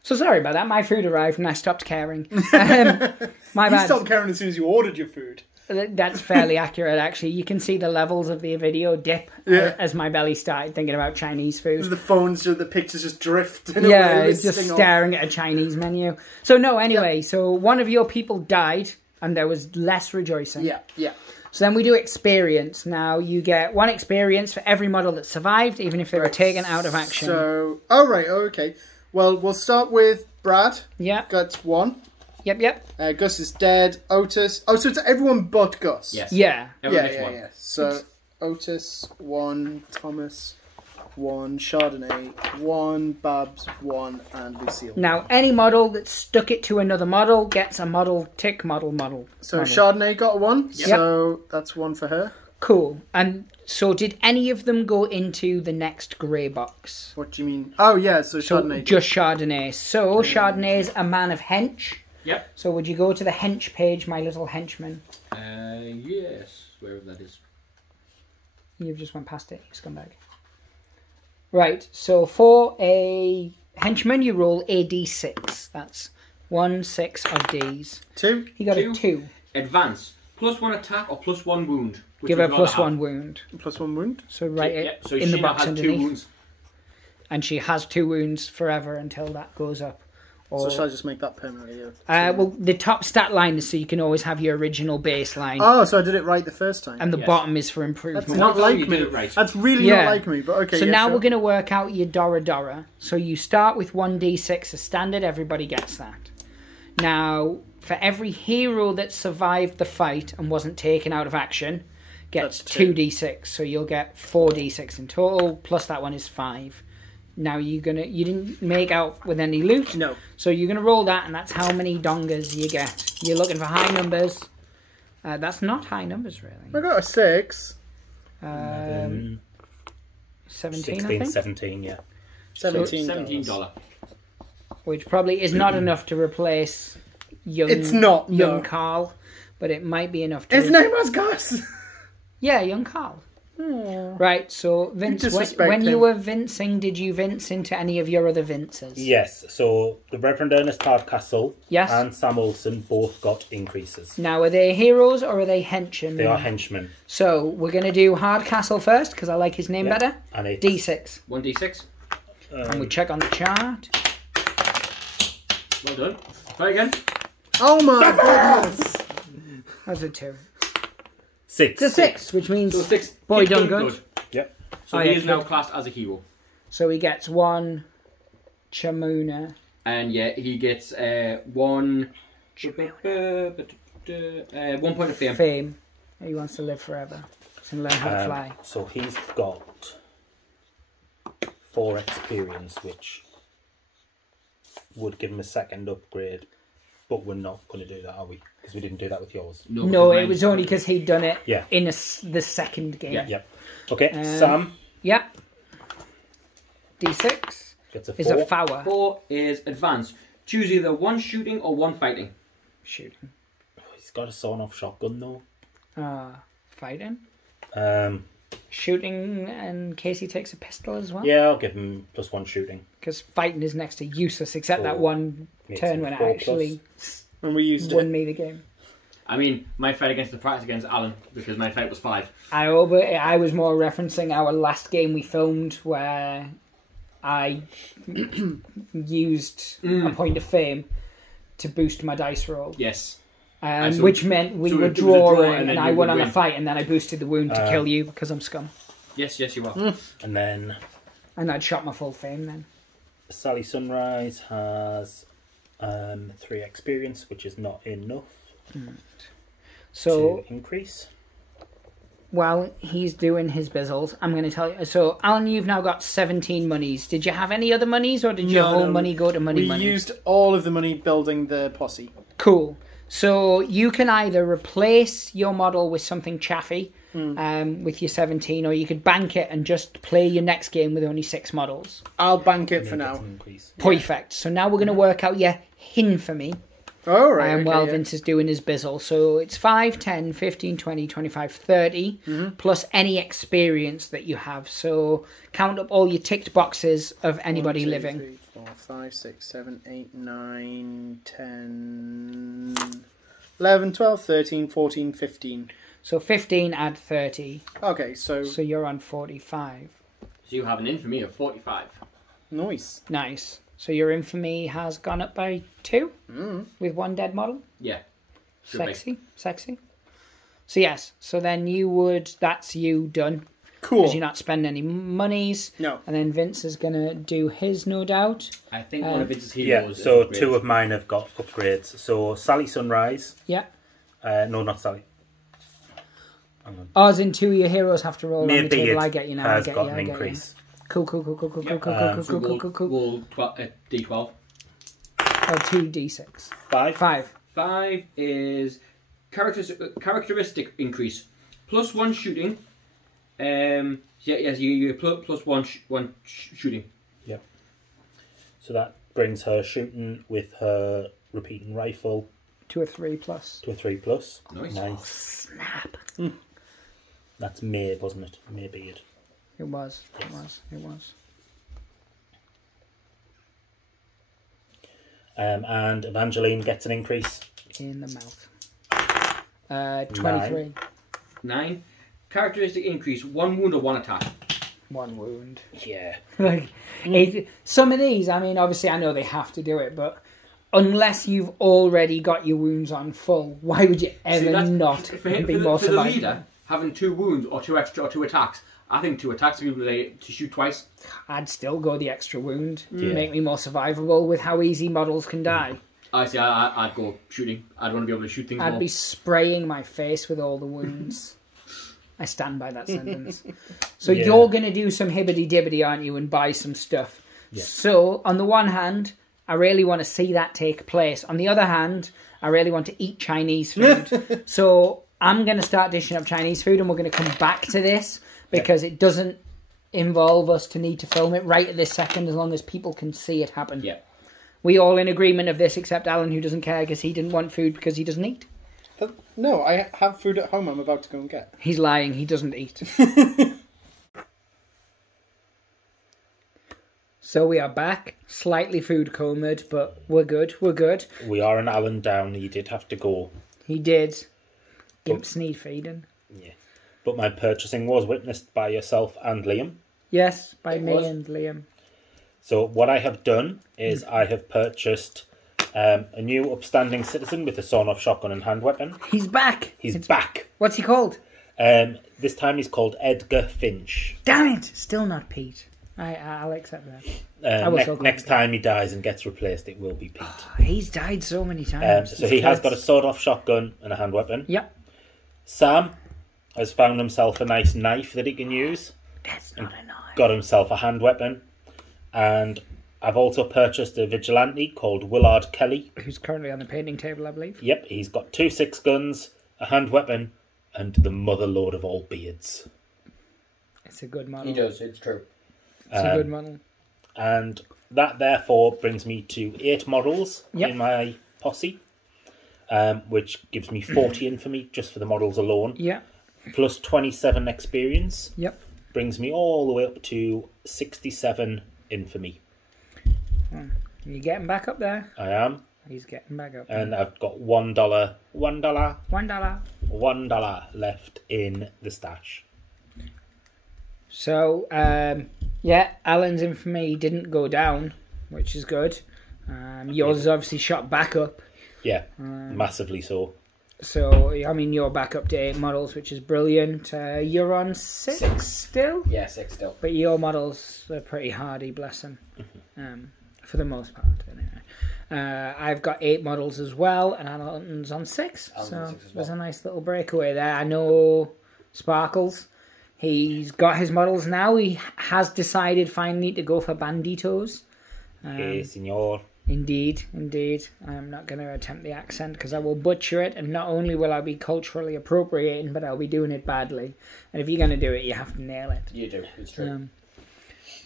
So sorry about that. My food arrived and I stopped caring. My You bad. stopped caring as soon as you ordered your food. That's fairly accurate, actually. You can see the levels of the video dip as my belly started thinking about Chinese food. The pictures just drift. Yeah, it's just staring at a Chinese menu. So no, anyway, so one of your people died and there was less rejoicing. Yeah. So then we do experience. Now you get 1 experience for every model that survived, even if they were taken out of action. So, okay. Well, we'll start with Brad. Yeah. Got 1. Yep. Gus is dead. Otis. Oh, so it's everyone but Gus. Yes. Yeah. Everyone gets 1. Yeah. So Otis 1, Thomas 1, Chardonnay 1, Babs 1, and Lucille. Now any model that stuck it to another model gets a model tick model. So model. Chardonnay got 1. Yep. So that's 1 for her. Cool. And so did any of them go into the next grey box? What do you mean? Oh yeah. So Chardonnay. Just Chardonnay. So Chardonnay is a man of hench. Yep. So would you go to the hench page, my little henchman? Yes. Wherever that is. You've just went past it, you scumbag. Right, so for a henchman, you roll a d6. That's 1 6 of Ds. 2. He got 2. a 2. Advance. +1 attack or +1 wound. Which Give would her you rather +1 have? wound. +1 wound. So write it Yep. So in the she now box has 2 underneath. wounds. And she has 2 wounds forever until that goes up. So Or, shall I just make that permanently? well, the top stat line is so you can always have your original baseline. Oh, so I did it right the first time. And the Yes. bottom is for improvement. That's not like you me. did it right. That's really Yeah. not like me. But okay. So yeah, now sure. we're going to work out your Dora. So you start with 1d6 as standard. Everybody gets that. Now, for every hero that survived the fight and wasn't taken out of action, gets That's 2. 2d6. So you'll get 4d6 in total. Plus that one is 5. Now you didn't make out with any loot. No. So you're gonna roll that, and that's how many dongas you get. You're looking for high numbers. That's not high numbers really. I got a 6. 17, 16, I think. 17, yeah. $17. Which probably is not enough to replace young. It's not, no. young Carl, but it might be enough to. His name was Gus. Yeah, young Carl. Right, so Vince, disrespect when you him. were vincing, did you vince into any of your other vinces? Yes, so the Reverend Ernest Hardcastle Yes. and Sam Olsen both got increases. Now, are they heroes or are they henchmen? They are henchmen. So we're going to do Hardcastle first because I like his name Yeah. better. And it's, D6, 1d6. and we check on the chart. Well done. Try again. Oh my goodness. That's a 2. 6. It's a 6, which means So 6. boy He's done good. Yep. So Oh, he yeah, is now good. classed as a hero. So he gets 1 Chamuna. And yeah, he gets 1 point of fame. Fame. He wants to live forever. He's going to learn how to fly. So he's got 4 experience, which would give him a second upgrade. But we're not going to do that, are we? Because we didn't do that with yours. No, because it mine- was only because he'd done it Yeah. in the second game. Yeah. Yep. Okay, Sam Yeah. D6 gets a 4. is a Fower. 4 is advance. Choose either 1 shooting or 1 fighting. Shooting. He's got a sawn-off shotgun, though. Fighting. Shooting in case he takes a pistol as well. Yeah, I'll give him +1 shooting. Because fighting is next to useless, except So, that one makes turn it when it 4+. actually When we used won it. me the game. I mean, my fight against the practice against Alan, because my fight was 5. I was more referencing our last game we filmed where I used a point of fame to boost my dice roll. Yes. So, which meant we so were it was a draw drawing and and then I you won would on a win. fight and then I boosted the wound to kill you because I'm scum. Yes, you are. And then And I'd shot my full fame then. Sally Sunrise has 3 experience, which is not enough So to increase. while he's doing his bizzles, I'm going to tell you. So, Alan, you've now got 17 monies. Did you have any other monies, or did your whole money go to money? We used all of the money building the posse. Cool. So you can either replace your model with something chaffy with your 17, or you could bank it and just play your next game with only 6 models. I'll bank it for now. Perfect. So now we're going to work out your hin for me. All right. While Vince is doing his bizzle. So it's 5, 10, 15, 20, 25, 30, plus any experience that you have. So count up all your ticked boxes of anybody 1, 2, living. 3, 4, 5, 6, 7, 8, 9, 10, 11, 12, 13, 14, 15. So 15 add 30. Okay, so you're on 45. So you have an infamy of 45. Nice. Nice. So your infamy has gone up by 2 with 1 dead model. Yeah. Sexy. So yes. So then that's you done. Cool. Because you're not spending any monies. No. And then Vince is going to do his, no doubt. I think one of Vince's Yeah, heroes. so 2 of mine have got upgrades. So Sally Sunrise. Yeah. No, not Sally. Oh, as in 2 of your heroes have to roll on the Maybe table. it I get you now. has got an increase. Cool. So roll 2d12. Oh, 2d6. 5. 5. 5 is characteristic increase. Plus 1 shooting. You plus 1 shooting. Yep. So that brings her shooting with her repeating rifle To a 3 plus. to a 3 plus. Nice. Snap. That's May, wasn't it? May beard. It was. And Evangeline gets an increase. In the mouth. 23. 9. Characteristic increase. 1 wound or 1 attack. 1 wound. Yeah. Some of these, I mean, obviously I know they have to do it, but unless you've already got your wounds on full, why would you ever not be more for the survivable? leader, having 2 wounds or 2 extra or 2 attacks. I think 2 attacks would be able to shoot twice. I'd still go the extra wound. Yeah. Make me more survivable with how easy models can die. I see. I'd go shooting. I'd want to be able to shoot things I'd more. be spraying my face with all the wounds. I stand by that sentence. So Yeah. you're going to do some hibbity-dibbity, aren't you, and buy some stuff. Yeah. So, on the one hand, I really want to see that take place. On the other hand, I really want to eat Chinese food. So, I'm going to start dishing up Chinese food, and we're going to come back to this, because it doesn't involve us to need to film it right at this second, as long as people can see it happen. Yeah. We all in agreement of this, except Alan, who doesn't care because he didn't want food because he doesn't eat. No, I have food at home I'm about to go and get. He's lying, he doesn't eat. So we are back, slightly food comed, but we're good. We are an Alan down. You did have to go. He did. Gimps need feeding. Yeah. But my purchasing was witnessed by yourself and Liam. Yes, by It me was. and Liam. So what I have done is I have purchased a new upstanding citizen with a sawn-off shotgun and hand weapon. He's back. He's back. What's he called? This time he's called Edgar Finch. Damn it! Still not Pete. I'll accept that. I will so Next time he dies and gets replaced, it will be Pete. He's died so many times. So he has got a sawed-off shotgun and a hand weapon. Yep. Sam has found himself a nice knife that he can use. That's not a knife. Got himself a hand weapon. And I've also purchased a vigilante called Willard Kelly. Who's currently on the painting table, I believe. Yep, he's got 2 6-guns, a hand weapon, and the mother lord of all beards. It's a good model. He does. It's true. It's a good model. And that therefore brings me to 8 models Yep. in my posse, which gives me 40 infamy just for the models alone, Yeah. plus 27 experience, Yep. brings me all the way up to 67 infamy. You getting back up there? I am, He's getting back up. and I've got $1 $1. left in the stash. So, yeah, Alan's infamy didn't go down, which is good. Yours is obviously shot back up. Yeah, massively so. So, I mean, you're back up to 8 models, which is brilliant. You're on 6 still? Yeah, 6 still. But your models are pretty hardy, bless them. For the most part, anyway. I've got 8 models as well, and Alan's on 6. Alan's So on 6 as well. there's a nice little breakaway there. I know Sparkles. He's got his models now. He has decided finally to go for banditos. Hey, senor. Indeed, indeed. I'm not going to attempt the accent because I will butcher it, and not only will I be culturally appropriating, but I'll be doing it badly. And if you're going to do it, you have to nail it. You do, it's true.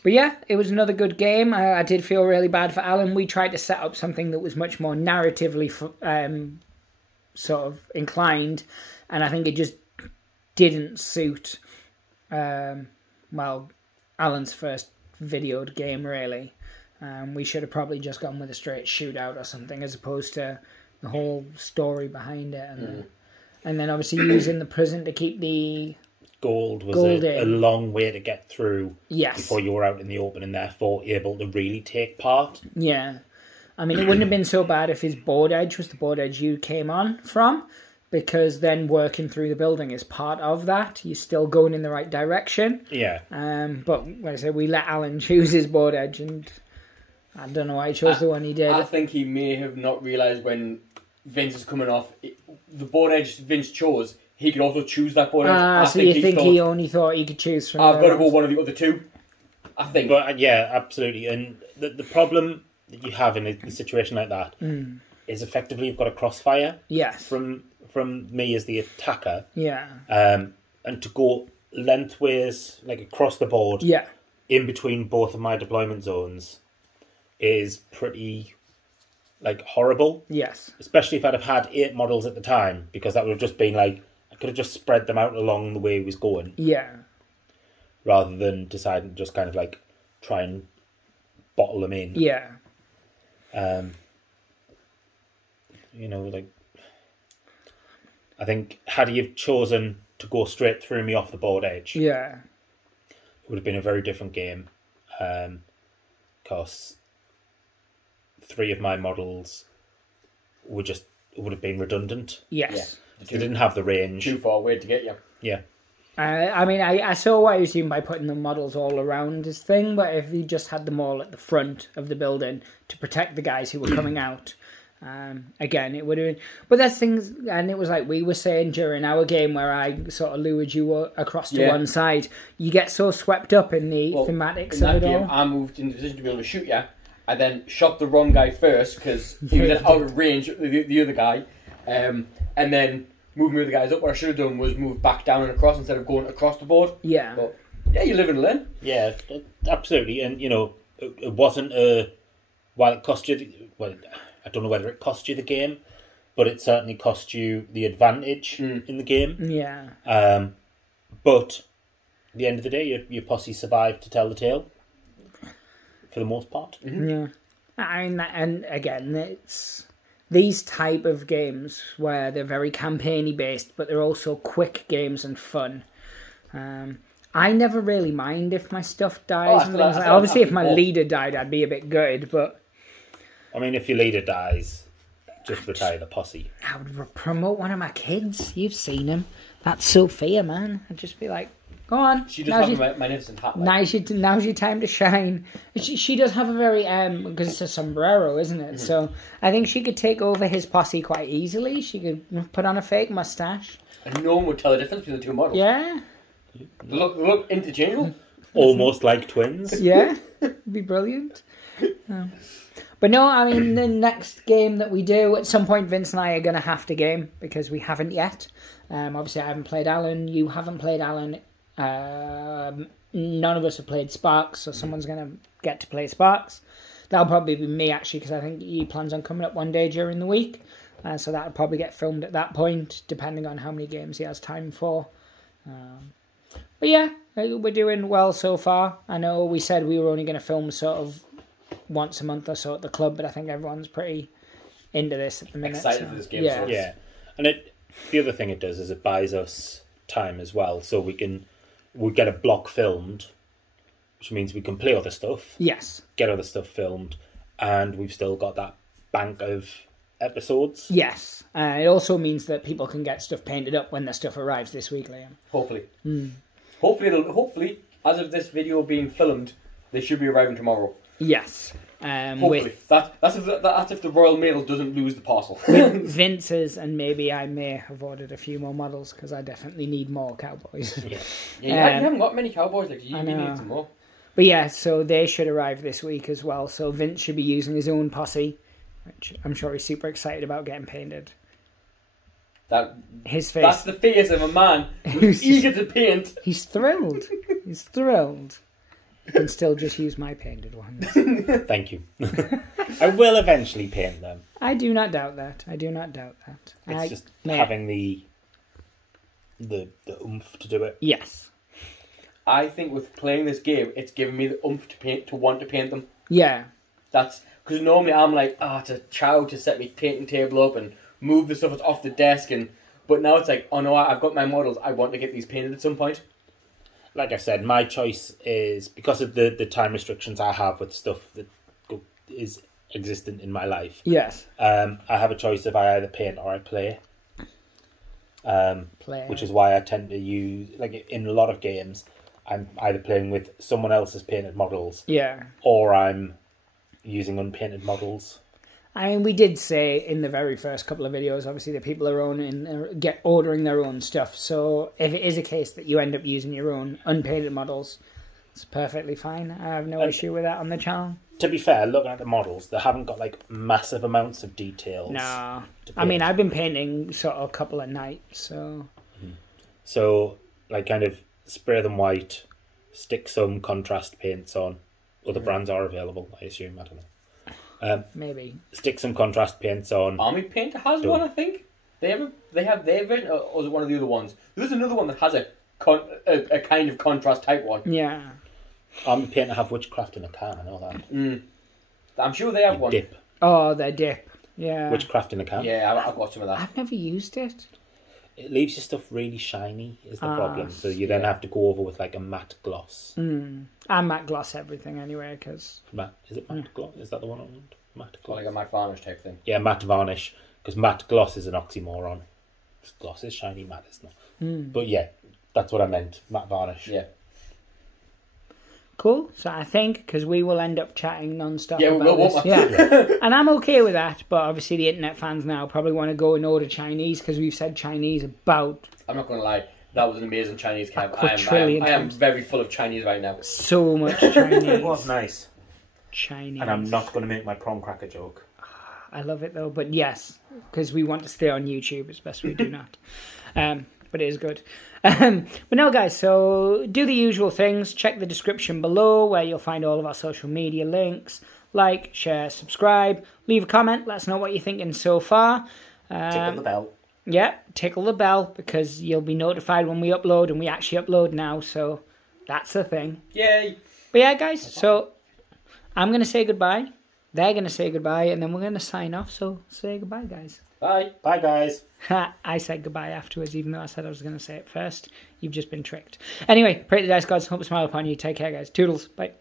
But yeah, it was another good game. I did feel really bad for Alan. We tried to set up something that was much more narratively sort of inclined, and I think it just didn't suit, well, Alan's first videoed game, really. We should have probably just gone with a straight shootout or something, as opposed to the whole story behind it. And then obviously using the prison to keep the Gold was Gold a in. long way to get through Yes. before you were out in the open and therefore able to really take part. Yeah. I mean, it wouldn't have been so bad if his board edge was the board edge you came on from, because then working through the building is part of that. You're still going in the right direction. Yeah. But like I said, we let Alan choose his board edge, and I don't know why he chose the one he did. I think he may have not realised when Vince is coming off, the board edge Vince chose, he could also choose that board edge. So you think he only thought he could choose from I've got to those? go one of the other two, I think. But yeah, absolutely. And the problem that you have in a situation like that is effectively you've got a crossfire Yes. from me as the attacker, Yeah. and to go lengthways, like across the board, Yeah. in between both of my deployment zones, is pretty horrible. Yes. Especially if I'd have had 8 models at the time, because that would have just been I could have just spread them out along the way he was going, Yeah. rather than deciding to just kind of try and bottle them in. Yeah. I think had he have chosen to go straight through me off the board edge, Yeah. it would have been a very different game. Because 3 of my models would have been redundant. Yes. They didn't have the range. Too far away to get you. Yeah. I mean, I saw what he was doing by putting the models all around his thing, but if he just had them all at the front of the building to protect the guys who were coming out, again, it would have been... But that's things... And it was like we were saying during our game where I sort of lured you across to one side. You get so swept up in the thematics in of that it game, all. I moved in the position to be able to shoot you. I then shot the wrong guy first because he was out of range of the other guy. And then moving the other guys up, what I should have done was move back down and across instead of going across the board. Yeah. But yeah, you live and learn. Yeah, absolutely. And, it wasn't while it cost you... I don't know whether it cost you the game, but it certainly cost you the advantage in the game. Yeah. But at the end of the day, your posse survived to tell the tale, for the most part. Yeah. And again, it's these type of games where they're very campaigny based, but they're also quick games and fun. I never really mind if my stuff dies. I feel like- Obviously, if my well- leader died, I'd be a bit gutted, but I mean, if your leader dies, just retire the posse. I would promote one of my kids. You've seen him. That's Sophia, man. I'd just be like, go on. She does have a magnificent hat. Now's your time to shine. She does have a very because it's a sombrero, isn't it? So I think she could take over his posse quite easily. She could put on a fake mustache. And no one would tell the difference between the two models. Yeah, They look interchangeable. Almost like twins. yeah, it'd be brilliant. But no, I mean the next game that we do at some point, Vince and I are going to have to game because we haven't yet. Obviously, I haven't played Alan. You haven't played Alan. None of us have played Sparks, so someone's going to get to play Sparks. That'll probably be me, actually, because I think he plans on coming up one day during the week. So that'll probably get filmed at that point, depending on how many games he has time for. But yeah, we're doing well so far. I know we said we were only going to film sort of once a month or so at the club, but I think everyone's pretty into this at the minute. Excited for this game. Yeah. So Yeah. And the other thing it does is it buys us time as well, so we get a block filmed, which means we can play other stuff, Yes. get other stuff filmed, and we've still got that bank of episodes. Yes. It also means that people can get stuff painted up when their stuff arrives this week, Liam. Hopefully. Hopefully, as of this video being filmed, they should be arriving tomorrow. Yes. Hopefully. That's if the Royal Mail doesn't lose the parcel. Vince's, and maybe I may have ordered a few more models because I definitely need more cowboys. Yeah, you haven't got many cowboys. Like you need some more. But yeah, so they should arrive this week as well. So Vince should be using his own posse, which I'm sure he's super excited about getting painted. His face. That's the face of a man who's eager to paint. He's thrilled. He's thrilled. You can still just use my painted ones. Thank you. I will eventually paint them. I do not doubt that. It's just having the oomph to do it. Yes. I think with playing this game, it's given me the oomph to want to paint them. Yeah. That's because normally I'm like, it's a child to set me painting table up and move the stuff that's off the desk, but now it's like, oh no, I've got my models. I want to get these painted at some point. Like I said, my choice is because of the time restrictions I have with stuff that is existent in my life. Yes. I have a choice if I either paint or I play. Which is why I tend to use, like in a lot of games, I'm either playing with someone else's painted models. Yeah. Or I'm using unpainted models. I mean, we did say in the very first couple of videos, obviously, that people are ordering their own stuff. So if it is a case that you end up using your own unpainted models, it's perfectly fine. I have no issue with that on the channel. To be fair, looking at the models, they haven't got like massive amounts of details. No. I mean, I've been painting sort of a couple of nights, so... So, like, kind of spray them white, stick some contrast paints on. Other brands are available, I assume. I don't know. Maybe. Stick some contrast paints on. Army Paint has one, I think. They've written, or is it one of the other ones? There's another one that has a kind of contrast type one. Yeah. Army Paint have Witchcraft in a can, I know that. I'm sure they have one. Dip. Oh, their dip. Yeah. Witchcraft in a can. Yeah, I've got some of that. I've never used it. It leaves your stuff really shiny, is the problem. So you then have to go over with like a matte gloss. I matte gloss everything anyway, because... Is it matte gloss? Is that the one I want? Matte gloss. Like a matte varnish type thing. Yeah, matte varnish. Because matte gloss is an oxymoron. Gloss is shiny, matte is not. But yeah, that's what I meant. Matte varnish. Yeah. Cool. So I think, because we will end up chatting non-stop yeah, about we'll this. Yeah. And I'm okay with that, but obviously the internet fans now probably want to go and order Chinese, because we've said Chinese about... I'm not going to lie. That was an amazing Chinese camp. I am very full of Chinese right now. So much Chinese. It was nice. Chinese. And I'm not going to make my prawn cracker joke. I love it though, but yes, because we want to stay on YouTube, it's best we do not. But it is good. But no, guys, so do the usual things. Check the description below where you'll find all of our social media links. Like, share, subscribe, leave a comment. Let us know what you're thinking so far. Tickle the bell. Yeah, tickle the bell because you'll be notified when we upload, and we actually upload now, so that's the thing. Yay! But yeah, guys, so I'm going to say goodbye. They're going to say goodbye, and then we're going to sign off, so say goodbye, guys. Bye. Bye, guys. I said goodbye afterwards, even though I said I was going to say it first. You've just been tricked. Anyway, pray to the dice gods, hope to smile upon you. Take care, guys. Toodles. Bye.